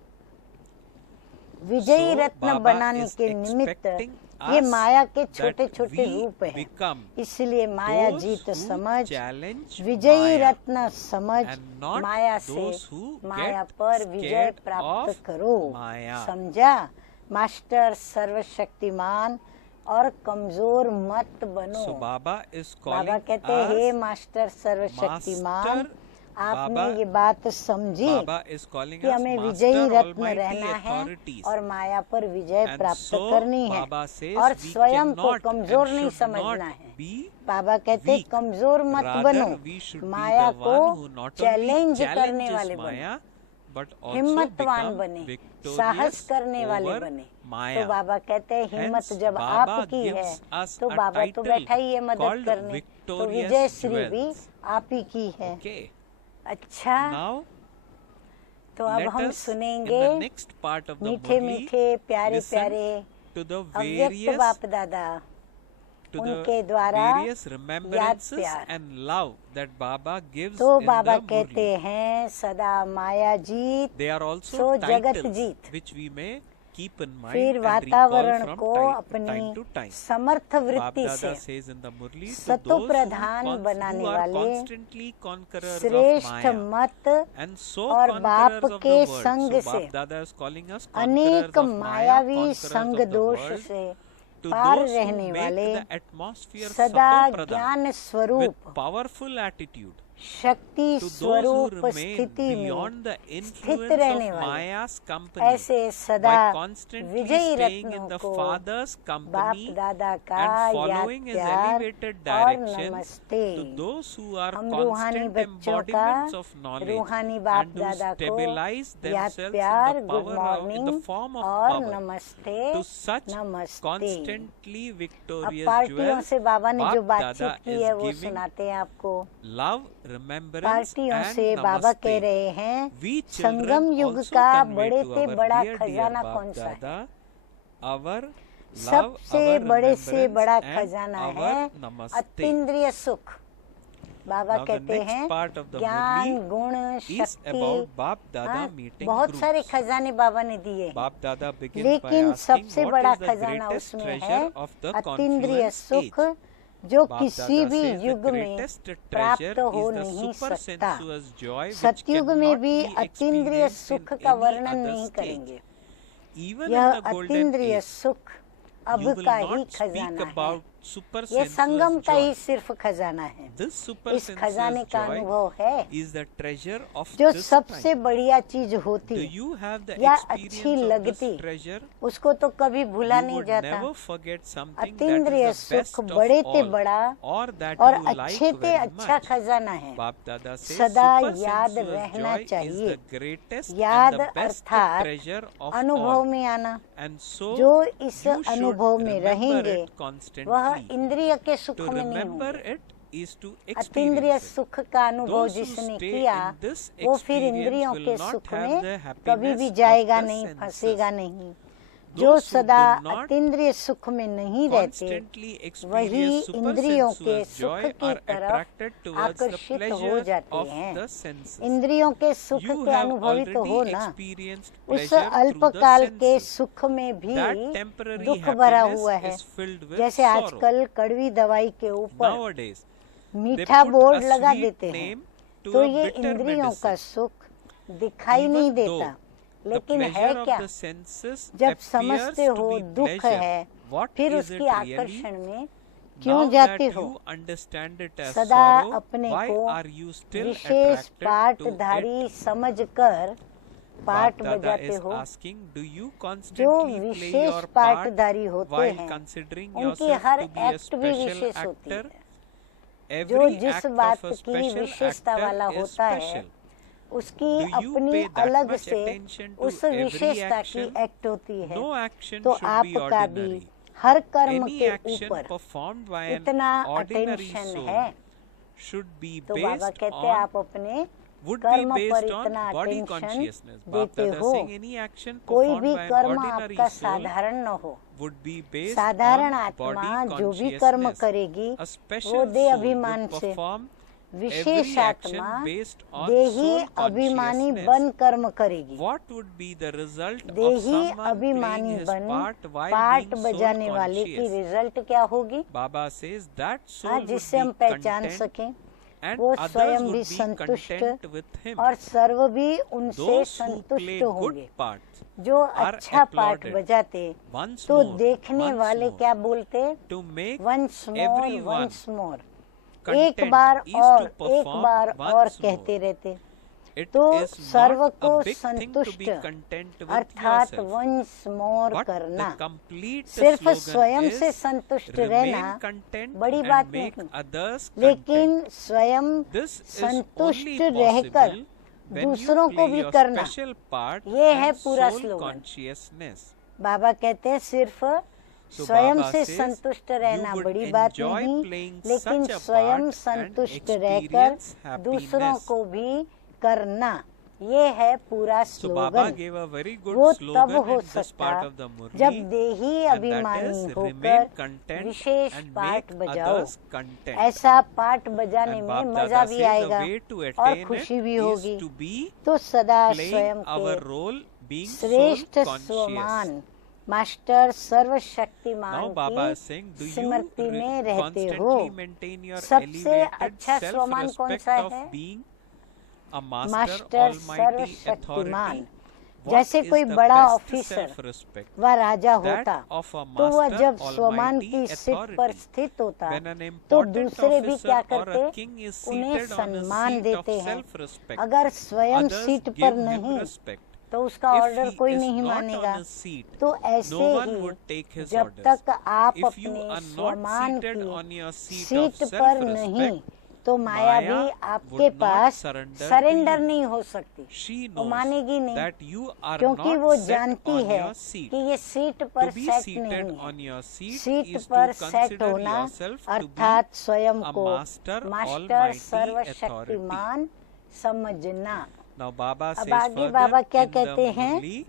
विजयी So, रत्न Baba बनाने is के निमित्त expecting ये us माया के that छोटे छोटे we रूप हैं, become इसलिए माया those जीत who समझ, challenge विजयी Maya रत्न समझ, and not माया से those who माया get पर विजय scared प्राप्त of करो। Maya. समझा? मास्टर सर्वशक्तिमान और कमजोर मत बनो। So Baba is Baba calling कहते हैं हे us, मास्टर सर्वशक्तिमान, Master आपने Baba- ये बात समझी Baba is calling कि us हमें Master विजयी रत्न Almighty रहना है authorities. और माया पर विजय And प्राप्त so करनी है Baba says और we स्वयं को cannot कमजोर and नहीं should समझना not है। be बाबा कहते हैं weak. कमजोर मत Rather, बनो, we should be Maya the को one who not only challenge करने challenges वाले बनो। Maya, but also हिम्मतवान become बने, victorious साहस करने वाले over बने। Maya. तो बाबा कहते हैं हिम्मत Hence, जब Baba आपकी है gives us तो a बाबा तो title बैठा ही है मदद called करने, तो Victorious विजय श्री भी Jewels. आप ही की है। Okay. अच्छा, Now तो अब let हम us in सुनेंगे the next part of the मीठे Murli मीठे प्यारे listen प्यारे to the अव्यक्त various बाप दादा उनके द्वारा various याद remembrances प्यार। and love that Baba gives तो in बाबा the कहते Murli. हैं सदा माया जीत They are also सो जगत titles Jeet. which we may keep in mind फिर and recall वातावरण from को time अपनी to time. समर्थ Bab वृत्ति से Dada says in the Murli, to सतो those प्रधान बनाने who are वाले constantly conquerors of श्रेष्ठ Maya मत and so और conquerors बाप of the के world. संग So से Bab Dada is calling us conquerors अनेक of Maya, मायावी conquerors संग of the दोष world. से To पार those who रहने make वाले the atmosphere सदा Sato Pradhan ज्ञान with स्वरूप powerful attitude. शक्ति To those who स्वरूप remain स्थिति में beyond the स्थित influence रहने of वाले Maya's company ऐसे सदा by constantly विजयी staying in रत्नों the को Father's बाप company दादा का and याद following his प्यार elevated और direction. नमस्ते। To those who are हम रूहानी constant बच्चों का embodiments of knowledge रूहानी बाप and who दादा को stabilize याद themselves प्यार in the good power in the morning form of और power. नमस्ते To such नमस्ते। constantly अब victorious पार्टियों jewels, से बाबा ने जो Bap बातचीत Dada की is है वो giving सुनाते हैं आपको। love, remembrance पार्टियों and से बाबा कह namaste. रहे हैं We संगम children युग also का convey बड़े to से our बड़ा dear खजाना Bap कौन सा है? Dada our love, सबसे our बड़े से बड़ा remembrance खजाना and है our namaste. अतीन्द्रिय सुख। बाबा Now the कहते next हैं part of the ज्ञान Murli गुण is शक्ति, about Bap Dada हाँ, meeting बहुत सारे groups. खजाने बाबा ने दिए हैं। Bap Dada begins by लेकिन asking सबसे what बड़ा is the खजाना greatest उसमें है treasure of the अतीन्द्रिय confluence सुख age. जो Bap किसी Dada भी says the युग में greatest प्राप्त treasure हो is the नहीं super सकता। sensuous joy which सतयुग में cannot भी be अतीन्द्रिय experienced सुख in का any वर्णन other नहीं stage. करेंगे। Even यह in the golden अतीन्द्रिय age, सुख अब you will का ही not speak खजाना है। about super ये संगम sensuous का ही joy. सिर्फ खजाना है। This super इस खजाने sensuous का joy अनुभव है is the treasure of जो this सबसे time. बढ़िया चीज Do होती you have the या experience अच्छी of this लगती, treasure? उसको तो कभी भूला You नहीं would जाता। never forget something that अतीन्द्रिय is the best सुख of बड़े ते all बड़ा or that और you like अच्छे ते very अच्छा much. खजाना है। Bap Dada says सदा super याद sensuous रहना joy is चाहिए। the greatest याद and the best अर्थात treasure of अनुभव all. में आना। And so जो इस you should अनुभव में remember रहेंगे it वह constantly. इंद्रिय के सुख To में नहीं remember होंगे। it is to अतीन्द्रिय experience it. सुख का अनुभव Those who जिसने stay किया in this वो फिर experience इंद्रियों will के not सुख have में the कभी भी happiness जाएगा of the नहीं, senses. फंसेगा नहीं। जो Those who सदा do not अतीन्द्रिय सुख में नहीं रहते constantly वही experience super इंद्रियों के sensuous सुख joy की are तरफ attracted towards the आकर्षित हो pleasure जाते of हैं। the senses. इंद्रियों के सुख You के have अनुभवी तो हो already ना, experienced उस pleasure through the अल्पकाल के senses. सुख में भी That temporary दुख भरा happiness हुआ है। is filled with जैसे sorrow. आजकल कड़वी दवाई के ऊपर Nowadays, they मीठा put बोर्ड a लगा sweet देते हैं, name to तो a ये bitter इंद्रियों का medicine. सुख दिखाई Even नहीं though देता। the लेकिन है pleasure of क्या, the senses जब appears समझते to हो be दुख pleasure, है, what फिर is उसकी it really? आकर्षण में क्यों Now जाते that हो? you understand it as सदा sorrow, अपने why को are you still wishes attracted to it? पाठधारी समझकर पाठ Bap Dada बजाते is हो। asking, do you जो constantly play wishes your part पाठधारी होते while हैं considering उनकी yourself her to be a act भी special विशेष होती actor? है। Every जो जिस act बात of a की special विशेषता actor वाला is होता है special. उसकी Do you अपनी pay that अलग much से attention to उस every विशेषता की action? एक्ट होती है। No action तो should be आपका भी ordinary. हर कर्म Any के action ऊपर performed by an इतना ordinary अटेंशन soul है। should be तो बाबा based कहते हैं on आप अपने would be कर्म पर based on इतना body अटेंशन consciousness. Bap देते Dada हो, saying any action कोई performed भी by an कर्म ordinary आपका soul साधारण न हो। would be based साधारण on आत्मा body जो भी कर्म consciousness. करेगी A वो special दे soul अभिमान would से, perform विशेष every action आत्मा based on देही soul अभिमानी consciousness. बन कर्म करेगी। What would be the result of देही someone playing अभिमानी his बन part while पाठ being soul बजाने वाले की conscious? रिजल्ट क्या होगी? Baba says that soul हाँ, would जिससे हम be पहचान content सकें and वो others स्वयं would भी be संतुष्ट content with him. और सर्व भी उनसे Those who संतुष्ट play good होंगे। parts जो are अच्छा पाठ applauded. बजाते Once तो more, देखने once वाले more, क्या बोलते? to make once more everyone once more, content एक बार is और to एक perform बार once और more. कहते रहते। It तो is सर्व not को a big thing to be संतुष्ट content with अर्थात yourself. वंस मोर But करना, the complete सिर्फ slogan स्वयं is से संतुष्ट remain रहना content बड़ी and बात make नहीं, others लेकिन content. स्वयं This is संतुष्ट only रहकर possible when you दूसरों को play भी your करना। special part ये है and पूरा soul स्लोगन। consciousness. बाबा कहते हैं सिर्फ So स्वयं Baba से says, संतुष्ट रहना you would बड़ी बात enjoy नहीं, playing लेकिन such a स्वयं part संतुष्ट and रहकर experience दूसरों happiness. को भी करना, ये है पूरा So Baba slogan. gave a very good वो तब slogan हो in this सकता part of the Murli, जब देही and that अभिमानी is होकर remain content विशेष and पाठ make बजाओ। others content. ऐसा पाठ बजाने And में Bab मजा Dada भी says the आएगा way to और attain खुशी it भी is होगी। to be तो सदा playing स्वयं our के role, being soul श्रेष्ठ conscious. स्वमान मास्टर सर्वशक्तिमान Now Baba is की saying, do you स्मृति में रहते हो। constantly maintain your सबसे elevated अच्छा स्वमान कौन सा self-respect है? of being a master, master almighty सर्वशक्तिमान। authority? What जैसे is कोई the बड़ा best ऑफिसर self-respect? व राजा That होता of a तो वह master, जब स्वमान almighty की सीट पर authority. स्थित होता When an तो important दूसरे भी officer क्या or a करते, king is उन्हें seated on a सम्मान seat of देते हैं। self-respect, अगर स्वयं others सीट give पर him नहीं respect. तो उसका If ऑर्डर he कोई is नहीं not मानेगा। on a seat, तो no ऐसे one he would take his जब orders. तक आप If you अपने are not स्वमान seated की on your seat seat of पर नहीं self-respect, तो माया भी Maya आपके would not pass surrender to surrender you. नहीं हो सकती, She वो knows मानेगी नहीं, that you are क्योंकि not वो set जानती on है your seat. कि ये सीट पर To be सेट seated नहीं on है। your seat सीट is पर to सेट consider होना yourself to be अर्थात स्वयं a को master, मास्टर almighty सर्वशक्तिमान समझना। Now Baba अब says आगे further बाबा क्या in the कहते हैं Murli,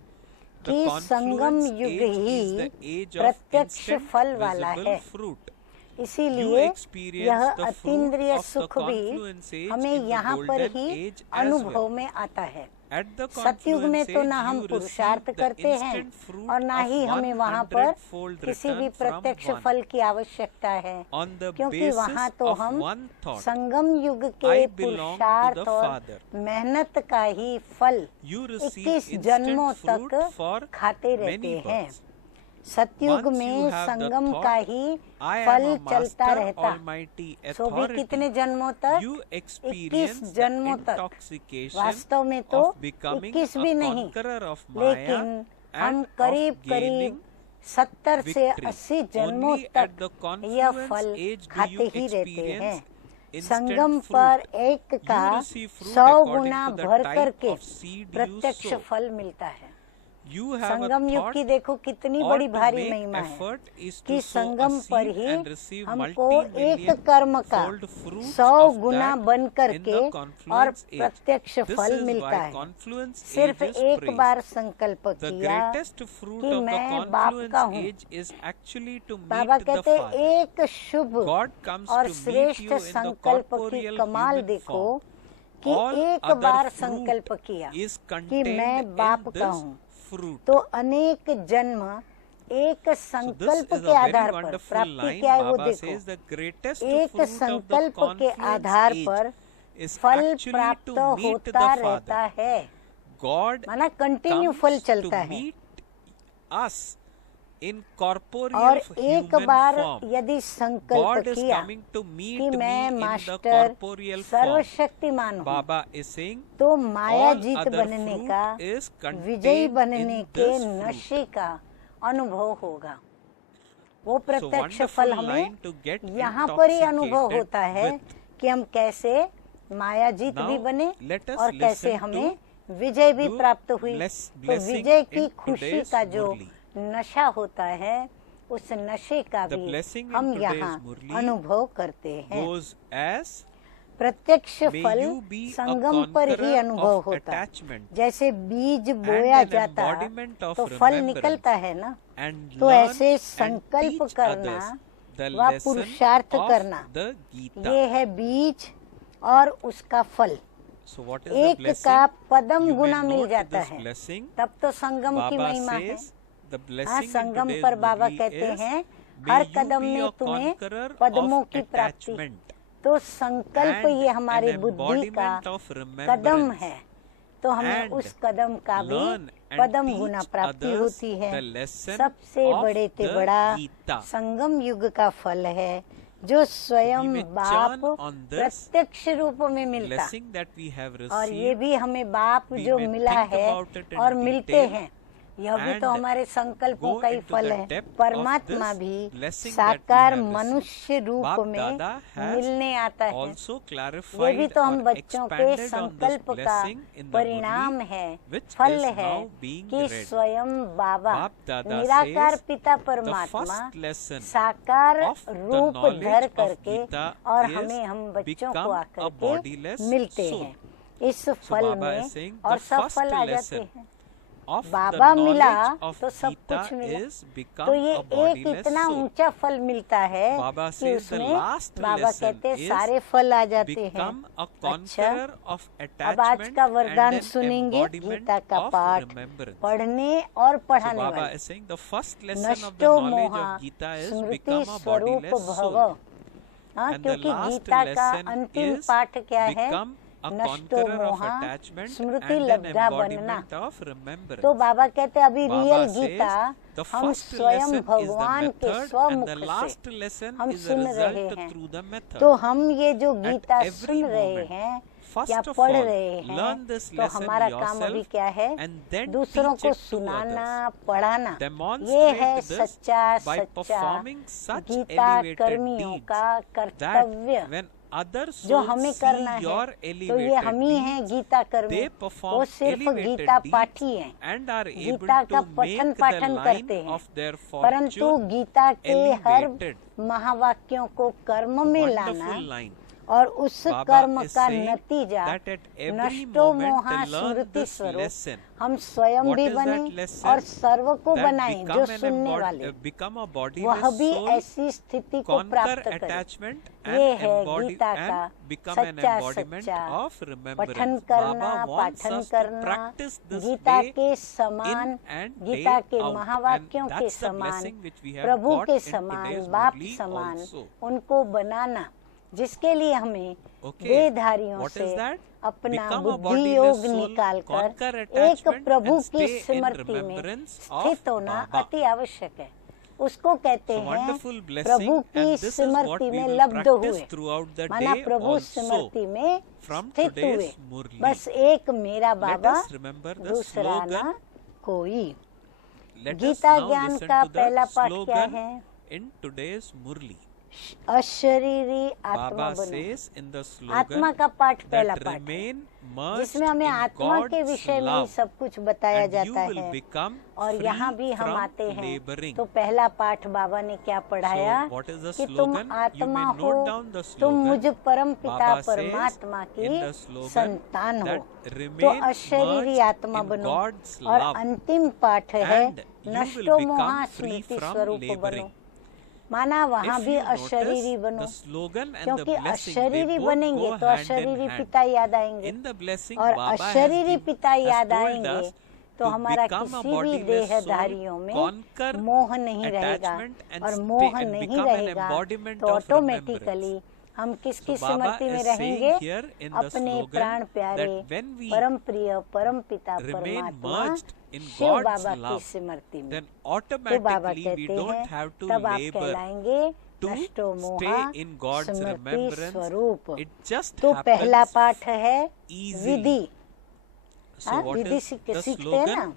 the कि संगम confluence युग age he is the age of प्रत्यक्ष instant फल वाला visible है। fruit. You इसीलिए experience यह the fruit अतीन्द्रिय of the सुख भी confluence age हमें in the यहाँ पर golden ही age as अनुभव well. में आता है। At the सतयुग में confluence तो age, ना हम you पुरुषार्थ receive the करते हैं instant fruit और ना of ही हमें वहाँ पर 100-fold किसी भी return from प्रत्यक्ष one. फल की आवश्यकता है, On the क्योंकि basis वहाँ तो of हम one thought, संगम युग के I belong to पुरुषार्थ the और Father. मेहनत का ही फल You receive 21 जन्मों instant fruit तक for खाते रहते many हैं। births. सतयुग Once में you have the Sangam thought, का ही I am फल a चलता master, रहता, almighty सो भी authority. कितने जन्मों तक, You 21 experience the जन्मों तक। intoxication वास्तव में तो of becoming 21 a भी नहीं, conqueror of Maya लेकिन हम and of करीब gaining 70 से victory. 80 जन्मों Only at the तक यह confluence फल age do खाते you ही रहते हैं। experience संगम instant पर fruit. एक का You receive fruit 100 according Guna to the भर type करके of seed you प्रत्यक्ष sow. फल मिलता है। You have a संगम युग thought की देखो कितनी or बड़ी to भारी make महिमा है effort is कि to sow a संगम पर seed ही and receive हमको एक multi-million कर्म का fold fruits 100 of Guna that बन in करके the और confluence age. प्रत्यक्ष This फल is मिलता why है। confluence सिर्फ age is एक praised. बार संकल्प The किया greatest fruit कि of the मैं बाप confluence का हूँ। age is actually to Baba meet the कहते Father. एक शुभ God comes और to meet श्रेष्ठ you in the संकल्प की corporeal कमाल human देखो form. कि All एक other बार fruit संकल्प किया is कि contained मैं in बाप का this हूँ, fruit. तो अनेक जन्म एक So this संकल्प is a के very आधार पर wonderful प्राप्ति line. क्या है वो Baba देखो। says the greatest एक fruit of the संकल्प के confluence आधार age पर is फल actually प्राप्त to meet the होता रहता Father. है, God माना कंटिन्यू comes फल to चलता है। meet us in corporeal और एक human बार form. यदि संकल्प God is किया coming to meet कि me मैं in the master corporeal form. सर्वशक्तिमान हूँ, Baba is saying तो माया all जीत other बनने fruit का is contained विजयी in बनने के this fruit. नशे का अनुभव होगा। वो So प्रत्यक्ष wonderful फल हमें line to get यहाँ पर ही अनुभव intoxicated होता है with. कि हम कैसे माया जीत Now, भी बने let us और कैसे listen हमें to विजय भी do प्राप्त हुई। तो blessing विजय की in खुशी today's का जो Murli. नशा होता है, उस नशे का The भी blessing in हम today's यहाँ Murli अनुभव करते हैं। goes as प्रत्यक्ष may फल you be a संगम पर ही conqueror अनुभव of होता है। attachment जैसे बीज बोया an जाता embodiment of तो फल remembrance निकलता है ना, and तो learn ऐसे and संकल्प teach करना others the व lesson पुरुषार्थ of करना, the Gita. ये है बीज और उसका फल। So what is the एक blessing? का पदम You may Guna mill note जाता this है, blessing. तब तो संगम की Baba महिमा है। says the हाँ, blessing in संगम today's पर बाबा Murli कहते is हैं may her you Kadam be में a तुम्हें conqueror पदमों of की प्राप्ति। attachment तो संकल्प and ये हमारी an बुद्धि का embodiment of कदम remembrance है, तो हमें and उस कदम का भी learn and पदम teach गुना प्राप्ति others होती है। the lesson सबसे of बड़े ते the बड़ा Gita. संगम युग का फल है जो स्वयं may बाप churn on this प्रत्यक्ष रूप में मिलता, blessing that we have और ये received. भी हमें बाप We जो may मिला think है about it in और मिलते detail. हैं यह भी तो and हमारे संकल्पों go का ही into फल the है। depth of परमात्मा this भी blessing that we साकार have received. मनुष्य रूप बाप में दादा has मिलने आता है। also ये भी clarified तो हम or बच्चों के expanded on this संकल्प का blessing in the परिणाम Murli, है, which फल is है now being कि read. स्वयं बाबा बाप दादा निराकार says पिता the परमात्मा first lesson साकार of the रूप knowledge धर of करके Gita और is हमें हम बच्चों को become आकर a के bodiless मिलते soul. हैं इस फल Baba में is saying और the सब first फल आ जाते lesson हैं। of the बाबा मिला knowledge of तो सब Gita कुछ मिला। is become तो ये a एक bodiless इतना soul. ऊंचा फल मिलता है Baba कि says the उसमें last बाबा lesson कहते हैं is सारे फल आ जाते हैं। become a अच्छा, conqueror of अब आज attachment का and वरदान an सुनेंगे embodiment गीता का of पाठ remembrance. पढ़ने और So पढ़ाने Baba वाले। is saying the first lesson of the नष्टो knowledge मोहा of Gita is Smriti become a स्वरूप bodiless भव। soul. हाँ, And the क्योंकि last गीता का lesson अंतिम is पाठ क्या है? become a नष्टो conqueror of मोहा attachment स्मृति and an लब्धा बनना। embodiment of remembrance. तो बाबा कहते हैं अभी Baba real says Gita the हम first स्वयं lesson is the भगवान के method and स्वमुख the से last lesson हम is a सुन रहे result हैं। through the method. तो हम ये जो गीता every सुन रहे moment, हैं First या of पढ़ all, रहे हैं learn this तो lesson हमारा काम yourself अभी क्या है? and then दूसरों teach को it to सुनाना others. पढ़ाना। ये Demonstrate है this सच्चा by सच्चा performing such गीता elevated कर्मियों deeds का that कर्तव्य when other जो souls हमें see करना your है। तो ये elevated हम ही हैं deeds, गीता कर्मी। they वो perform सिर्फ elevated गीता deeds पाठी हैं, and are able गीता का to पठन make the पाठन line करते हैं। of their परंतु fortune गीता के हर elevated. महावाक्यों को कर्म में लाना Wonderful line. और उस Baba कर्म is का saying नतीजा that at every नष्टो moment मोहा they learn स्मृति this स्वरूप lesson. हम स्वयं What भी is that बने lesson? और सर्व को That बनाएं जो become an सुनने वाले become a वह bodiless भी soul, ऐसी स्थिति को conquer प्राप्त करें। attachment ये and है embody गीता का and become an सच्चा embodiment सच्चा of remembrance. पठन करना Baba wants पाठन us to करना practice this गीता way के समान in and गीता day के out. महावाक्यों And के that's the समान blessing which we have Prabhu got के in समान today's बाप Murli समान also. उनको बनाना जिसके लिए हमें Okay. देहधारियों What से is that? अपना Become a बुद्धि bodiless योग soul, निकालकर conquer एक attachment प्रभु and की stay in स्मृति में remembrance of स्थित होना Baba. अति आवश्यक है। उसको कहते So हैं wonderful blessing, प्रभु की and this is what Smriti we में will लब्ध practice हुए, throughout the माना day प्रभु also स्मृति में from स्थित today's हुए। Murli. बस एक मेरा Let Baba us remember the दूसरा slogan. ना कोई। Let us गीता now ज्ञान listen का to the पहला पाठ क्या slogan है? in today's Murli. अशरीरी आत्मा Baba बनो। says in the आत्मा slogan का पाठ पहला that पाठ है remain merged जिसमें हमें in आत्मा के God's विषय में ही love सब कुछ बताया and you जाता will है। become और यहाँ भी free हम from आते हैं laboring. तो पहला पाठ बाबा ने क्या पढ़ाया So, what is the कि तुम slogan? You आत्मा may हो, note down the तुम slogan. मुझ परम पिता Baba says परमात्मा की in the slogan संतान हो। that तो remain अशरीरी merged आत्मा in बनो। God's और love अंतिम पाठ है and you will नष्टो become मोहा free स्मृति from स्वरूप laboring. बनो। माना वहाँ If भी you अशरीरी notice बनो, the slogan and the क्योंकि blessing, they अशरीरी both बनेंगे go तो hand in अशरीरी hand. पिता याद आएंगे In the blessing, और Baba अशरीरी पिता has याद told आएंगे us तो to हमारा become a किसी भी bodiless देहधारियों soul, में conquer मोह नहीं रहेगा attachment and और stay मोह and नहीं become an रहेगा embodiment तो of ऑटोमेटिकली remembrance. हम किसकी So Baba स्मृति में is saying रहेंगे? here in the अपने slogan प्राण प्यारे that when we परम प्रिय परम पिता remain परमात्मा merged in शिव God's बाबा की love, स्मृति में then तो बाबा automatically we कहते don't हैं have to तब आप labor कहलाएंगे to नष्टो stay मोहा in God's स्मृति remembrance. स्वरूप। It just तो पहला happens पाठ है easily. विधि। So हाँ, what विधि is the सीखते हैं ना slogan?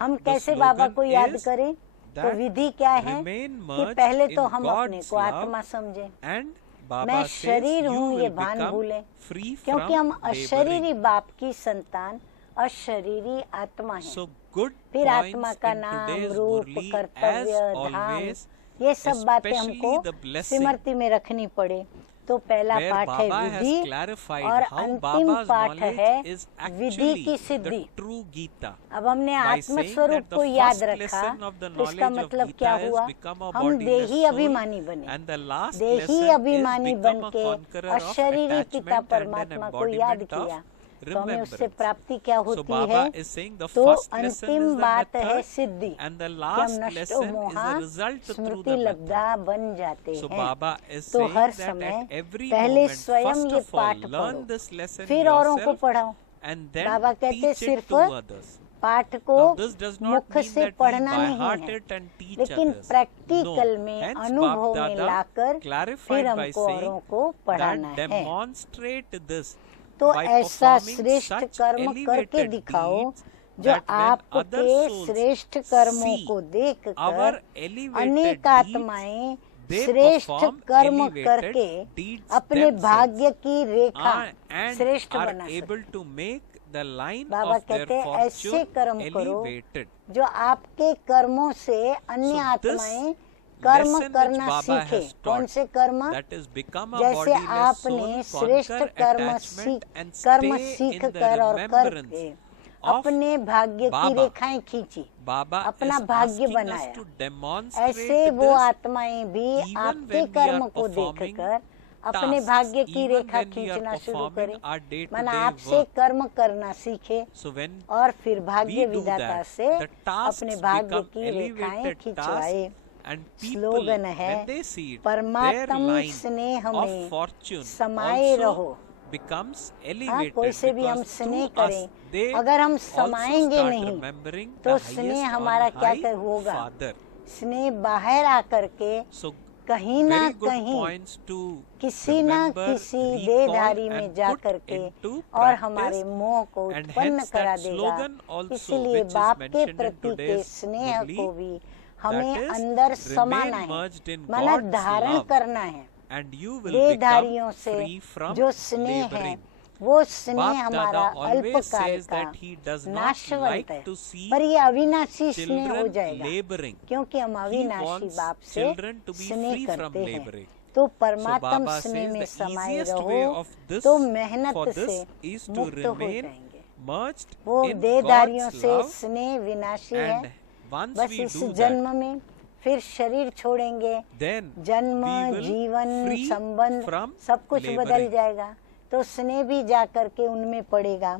हम The कैसे बाबा slogan को याद is करें। तो that विधि क्या है remain कि merged पहले तो in हम अपने God's को love आत्मा समझें, and Baba मैं says शरीर you हूँ ये will भान become भूलें, free क्योंकि from हम अशरीरी laboring. बाप की संतान अशरीरी आत्मा है। So good फिर आत्मा points का in नाम today's रूप Murli, as कर्तव्य धाम always, ये सब बातें especially हमको the blessing स्मृति में रखनी पड़े। तो पहला where पाठ है Baba has विधि clarified और how अंतिम Baba's पाठ knowledge है is विधि actually की the सिद्धि। true Gita. अब हमने By आत्म saying स्वरूप that the को याद first रखा lesson of the तो इसका knowledge of मतलब Gita क्या is हुआ? become a हम bodiless देही soul, अभिमानी बने। and the last देही lesson is अभिमानी बन become a के conqueror of अशरीरी पिता attachment and an परमात्मा को याद embodiment of किया तो हमें उससे remembrance. प्राप्ति क्या So होती Baba है? is saying the तो first lesson अंतिम is the बात है method सिद्धि and the कि हम last नष्टो lesson is मोहा the result through Smriti the method. लब्धा बन जाते So हैं। Baba is तो saying हर that समय at every पहले moment, स्वयं first ये of all, पाठ learn पढ़ो, this lesson फिर औरों को yourself पढ़ाओ। and then बाबा कहते teach it सिर्फ to others. पाठ को Now this does not मुख mean से that we पढ़ना by नहीं heart है, it and teach लेकिन others. Practical No. में Hence अनुभव Bap में Dada लाकर clarified फिर by हमको saying औरों को पढ़ाना that है। demonstrate this तो by ऐसा performing श्रेष्ठ such कर्म करके elevated दिखाओ deeds जो that when आपके other souls श्रेष्ठ कर्मों see को देखकर our elevated अनेक deeds, आत्माएं they श्रेष्ठ perform कर्म elevated करके deeds अपने themselves भाग्य की रेखा and श्रेष्ठ are बना सकते। able to make the line Baba of their कहते हैं ऐसे fortune कर्म करो elevated. जो आपके कर्मों से अन्य So this आत्माएं कर्म lesson which करना Baba सीखे। has कौन taught, से कर्म? that is become a जैसे bodiless आपने soul, श्रेष्ठ conquer कर्म attachment and कर्म stay सीख in the कर और remembrance करके of अपने भाग्य की Baba. रेखाएं खींची, Baba अपना is भाग्य asking us बनाया। to demonstrate ऐसे वो this आत्माएं भी even आपके when we कर्म are को performing देखकर अपने tasks, भाग्य की even Rekha when we are खींचना शुरू performing करें। our day-to-day माना आपसे work. कर्म करना सीखे So when और फिर भाग्य we do विधाता that, से the tasks अपने भाग्य become की रेखाएं elevated खिंचवाए। tasks, and people, slogan है, when they see it, their परमात्म line स्नेह of में fortune समाये also रहो। becomes हाँ, elevated कोई से भी हम because स्नेह through us करें, they अगर हम also समाएंगे start नहीं remembering तो the स्नेह highest हमारा on क्या high होगा? Father. स्नेह बाहर आकर के So कहीं ना very good कहीं points to किसी न remember, किसी recall देहधारी में and जा put करके into और practice, हमारे मोह को and उत्पन्न hence करा that देगा। slogan also इसलिए which is बाप के mentioned in प्रति के today's स्नेह Murli, को भी हमें that is, अंदर remain समाना है, merged in माना God's धारण love, करना है। and you will देहधारियों become से free from जो स्नेह है laboring. वो स्नेह Bap हमारा Dada always अल्पकाल says का that he does not नाशवंत like है, to see पर ये अविनाशी स्नेह हो children जाएगा laboring. क्योंकि हम He अविनाशी wants बाप से children to be स्नेह free from करते हैं। laboring. तो So परमात्म Baba स्नेह says में the समाये easiest way रहो of this तो for मेहनत this से is to मुक्त हो remain जाएंगे। merged वो in देहधारियों God's से love, स्नेह विनाशी है। and once बस we इस do that, जन्म में फिर शरीर छोड़ेंगे, then जन्म we will जीवन free संबंध from सब कुछ बदल laboring. जाएगा, तो स्नेह भी जा करके उनमें पड़ेगा।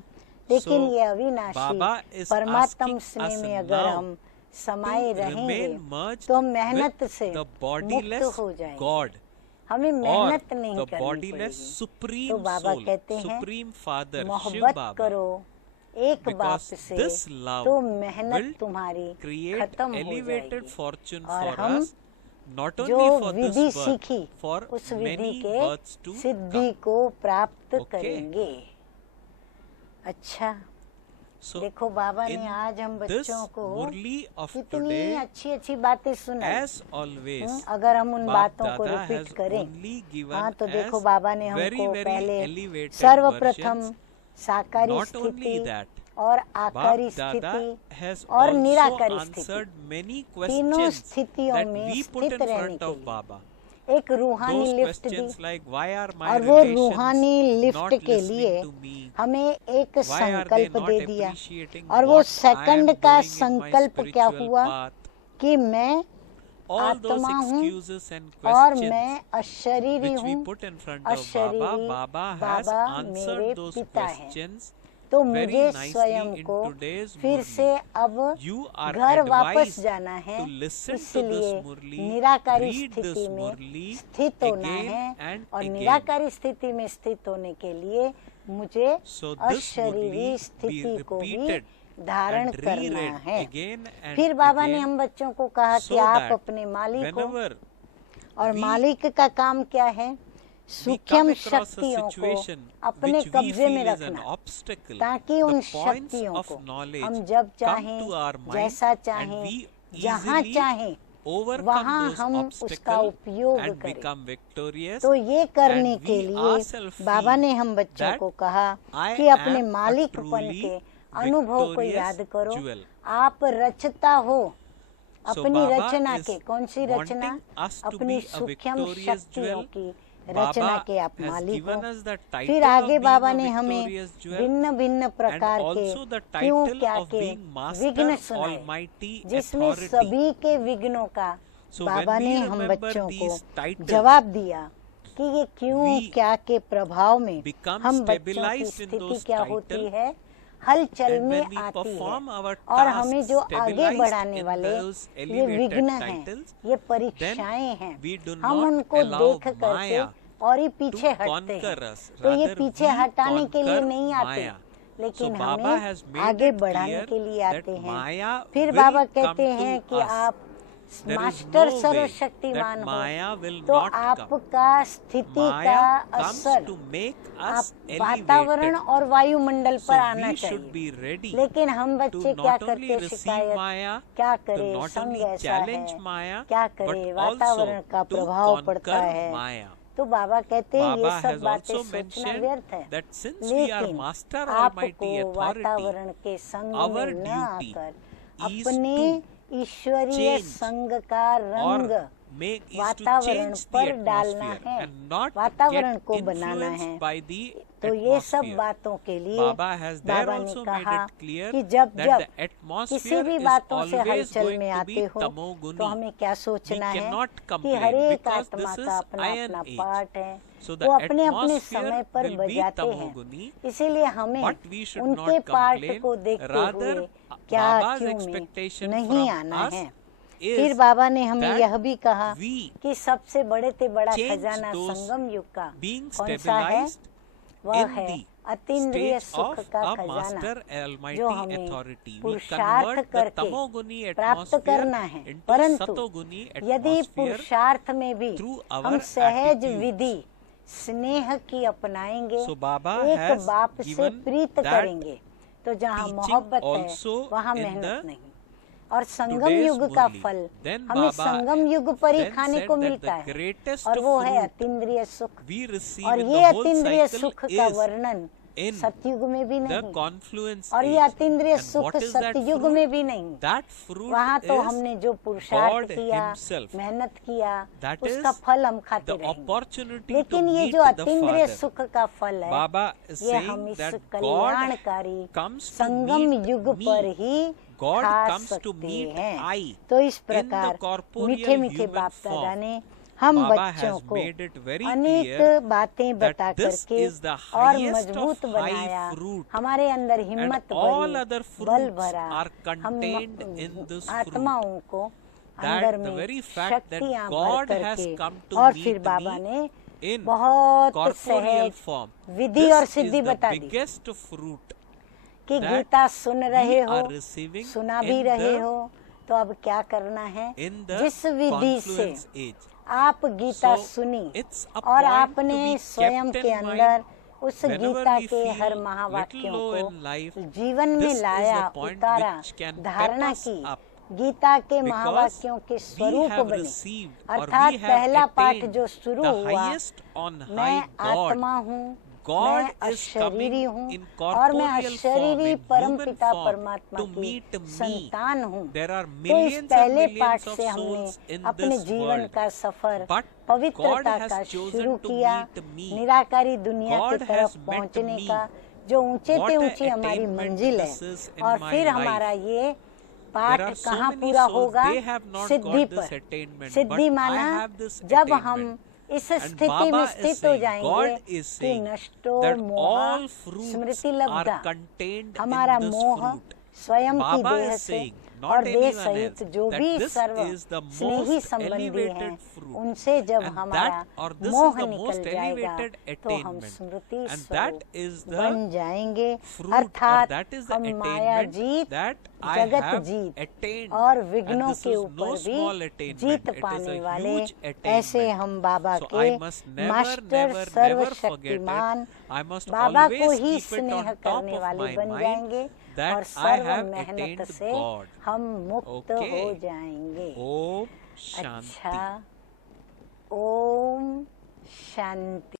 लेकिन So, ये अविनाशी Baba is परमात्म asking स्नेह us में अगर now हम समाये to रहेंगे remain merged तो मेहनत with से the मुक्त bodiless हो जाएंगे। God हमें or मेहनत नहीं the करनी bodiless पड़ेगी। supreme तो बाबा soul, कहते हैं supreme father, Shiv मोहब्बत Baba, करो एक बाप because से this love तो मेहनत will तुम्हारी create खत्म हो elevated जाएगी। fortune और for हम us, not जो only for Vidhi this birth, सीखी for उस विधि many के births to सिद्धि come. को प्राप्त Okay. करेंगे। अच्छा, So देखो बाबा in ने आज हम this बच्चों को Murli of कितनी today, अच्छी अच्छी बातें सुनाई। as always, अगर हम उन Bap बातों को Dada रिपीट has करें, only given हाँ तो देखो as बाबा ने very, हमको very पहले elevated सर्वप्रथम versions. साकारी Not only स्थिति that, और आकारी Bap Dada स्थिति has और also निराकारी स्थिति, answered many तीनों questions स्थितियों that में we put स्थित in रहने front के of लिए Baba. एक रूहानी Those lift the. questions like why are my और वो relations रूहानी लिफ्ट not के लिए listening to me? हमें एक Why are they संकल्प not दे दिया, appreciating और वो what I am सेकंड का doing in my संकल्प क्या spiritual हुआ path? कि मैं All those आत्मा हूँ excuses and और questions मैं अशरीरी which we हूँ, put in front of Baba, अशरीरी Baba has बाबा मेरे answered those पिता हैं। questions तो very मुझे nicely स्वयं in को today's फिर Murli. से अब You are घर वापस advised जाना है, to listen to इसलिए this Murli, निराकारी read स्थिति this में Murli स्थित होना again है, and और again. निराकारी स्थिति में स्थित होने के लिए मुझे So this अशरीरी Murli be स्थिति को भी repeated धारण and करना reread है। again and फिर बाबा ने again, हम बच्चों को कहा so कि आप that अपने मालिक हो, whenever और we मालिक का काम क्या है? we सूक्ष्म come across a शक्तियों को situation अपने which we कब्जे में feel is an रखना, obstacle, ताकि उन the points शक्तियों of को knowledge हम जब come चाहें, to our mind जैसा and चाहें, we जहाँ easily चाहें overcome वहाँ those हम उसका obstacles उपयोग and करें। become victorious. तो ये करने and के we लिए ourselves बाबा feel ने हम बच्चों that को कहा I कि अपने am a मालिकपन truly के अनुभव को victorious याद करो। jewel. आप रचता हो So अपनी Baba रचना is के, कौन सी रचना? wanting us to अपनी be a सूक्ष्म victorious शक्तियों jewel. की रचना Baba के आप has मालिक हो। given us the title फिर of आगे being बाबा a ने हमें victorious jewel भिन्न भिन्न प्रकार and के also the क्यों title क्या of के being master विघ्न सुनाए, almighty जिसमें authority. सभी के विघ्नों का So बाबा when we ने हम remember बच्चों को these titles, जवाब दिया कि ये क्यों we क्या के प्रभाव में become हम बच्चों की stabilized in स्थिति those क्या होती titles, है, हलचल and में when we आती है, perform our और हमें tasks जो आगे stabilized बढ़ाने in वाले those ये elevated विघ्न हैं, titles, ये then परीक्षाएं हैं, we do हम not उनको allow देख करके Maya और ही पीछे to हटते हैं। conquer us. तो ये Rather, पीछे we हटाने के लिए conquer नहीं आते, Maya. लेकिन So Baba has हमें made आगे it बढ़ाने clear के लिए that आते हैं। Maya फिर will बाबा come कहते to हैं कि us. आप there is master no way सर्वशक्तिमान that हो, Maya will तो not come. आपका स्थिति का Maya comes असर to make आप us वातावरण elevated. और वायुमंडल So पर आना we should चाहिए। be ready लेकिन हम to बच्चे क्या not करते, only receive शिकायत Maya, क्या to करे, not संग only ऐसा challenge है, Maya, क्या but करे, also वातावरण का to प्रभाव पड़ता conquer है। Maya. तो बाबा कहते हैं ये Baba सब has बातें also सोचना mentioned व्यर्थ है, that since we are लेकिन master आपको almighty authority, वातावरण के संग our में न duty आकर is अपने to ईश्वरीय change संग का रंग or make is to वातावरण change the पर डालना atmosphere है, and not वातावरण get को बनाना influenced है। by the तो ये सब atmosphere. बातों के लिए Baba has there बाबा ने also made कहा it clear कि जब that जब the किसी atmosphere भी is बातों से always हलचल going में to आते be हो, tamoguni. तो हमें क्या सोचना We है cannot कि complain हर एक because आत्मा this का is अपना iron अपना age. पार्ट है, So the वो अपने अपने atmosphere समय पर will be बजाते हैं। tamoguni, इसीलिए हमें but we should उनके not पार्ट complain. को देखते Rather, हुए क्या Baba's क्यों में expectation नहीं from आना us है। is फिर बाबा ने हमें that यह भी कहा we कि सबसे बड़े से बड़ा change खजाना those संगम युग का being कौन सा है? stabilized वह in है the अतीन्द्रिय stage सुख of का a खजाना master almighty जो हमें authority. We पुरुषार्थ convert the करके tamoguni प्राप्त atmosphere करना है। into परंतु satoguni यदि atmosphere पुरुषार्थ में भी through our हम सहज attitudes. विधि स्नेह की अपनाएंगे, So Baba एक has बाप से given प्रीत that करेंगे, तो जहाँ teaching मोहब्बत है also वहाँ in मेहनत the नहीं। और संगम today's युग का Murli. फल Then हमें Baba संगम युग पर ही then खाने said को that मिलता the है, greatest और वो है fruit अतीन्द्रिय सुख। we receive और in ये the whole अतीन्द्रिय cycle सुख का is वर्णन in सतयुग में भी the नहीं, confluence और ये age. अतीन्द्रिय And सुख what is that सतयुग fruit? में भी नहीं। That fruit वहाँ तो is हमने जो पुरुषार्थ God किया, himself. मेहनत किया, That उसका is फल हम खाते the रहेंगे। opportunity to लेकिन ये meet जो the अतीन्द्रिय Father. सुख का फल है, Baba is ये हम saying इस that God कल्याणकारी comes to संगम meet युग me. पर ही God खा comes to सकते meet हैं। I तो इस in the प्रकार corporeal मीठे मीठे human बाप दादा form. ने हम Baba बच्चों has को made it very अनेक clear बातें that बता this करके is the और highest मजबूत of बनाया, high fruit, हमारे अंदर and हिम्मत all भरी, other बल fruits भरा, are हम contained in this fruit. आत्माओं को That अंदर the में very fact that शक्तियाँ भर God has करके, come to और meet फिर बाबा me ने in बहुत corporeal सहज form. विधि और This is सिद्धि the बता दी biggest fruit कि that गीता सुन रहे we हो, are receiving सुना भी in रहे the- हो, तो अब क्या करना है? in the जिस विधि से confluence age. आप गीता So, सुनी it's a और point to आपने be स्वयं kept के in mind अंदर उस whenever गीता we के feel हर little महावाक्यों low को in life. जीवन में This is लाया, the point उतारा, which can धारणा pep us की, up. गीता के Because महावाक्यों के we स्वरूप have बने। received or अर्थात we have पहला पाठ attained जो शुरू the हुआ, highest on मैं high God. आत्मा हूँ, God मैं is coming अशरीरी हूँ, in और मैं corporeal अशरीरी form, in परम human पिता form, परमात्मा to की meet me. संतान हूँ। There are तो इस millions and पहले पाठ millions of से हमने souls in अपने this जीवन world. का सफर But पवित्रता God has का chosen शुरू to किया, meet me. निराकारी दुनिया की God तरफ has met पहुँचने me. का, जो ऊंचे What से a ऊंची हमारी attainment मंजिल this is है। in और my फिर life. हमारा ये There पाठ are so कहाँ many पूरा souls, होगा? they have not Siddhi got this पर। attainment, सिद्धि but I माना have this जब हम attainment. इस And स्थिति Baba में is स्थित हो saying, जाएंगे God is कि saying नष्टो that मोह all fruits Smriti are लब्धा, contained हमारा in this मोह fruit. स्वयं की Baba देह is से saying, not और देह anyone सहित else, जो that भी this serve is the Snehi most संबंधी elevated हैं, fruit. उनसे जब And हमारा that or this मोह is the निकल most जाएगा elevated तो हम attainment. स्मृति And स्वरूप that is the बन जाएंगे। fruit, or अर्थात that is the हम माया attainment जीत, that I जगत have जीत attained. और And विघ्नों this के is ऊपर no small भी attainment. जीत It is पाने a वाले, huge ऐसे attainment. हम बाबा So के I must never, master never, never forget it. सर्वशक्तिमान I must बाबा को always ही keep it स्नेह on top करने of वाले my बन mind जाएंगे और that I सर्व have मेहनत attained से God. हम मुक्त Okay. हो जाएंगे। Om Shanti. अच्छा, ओम शांति।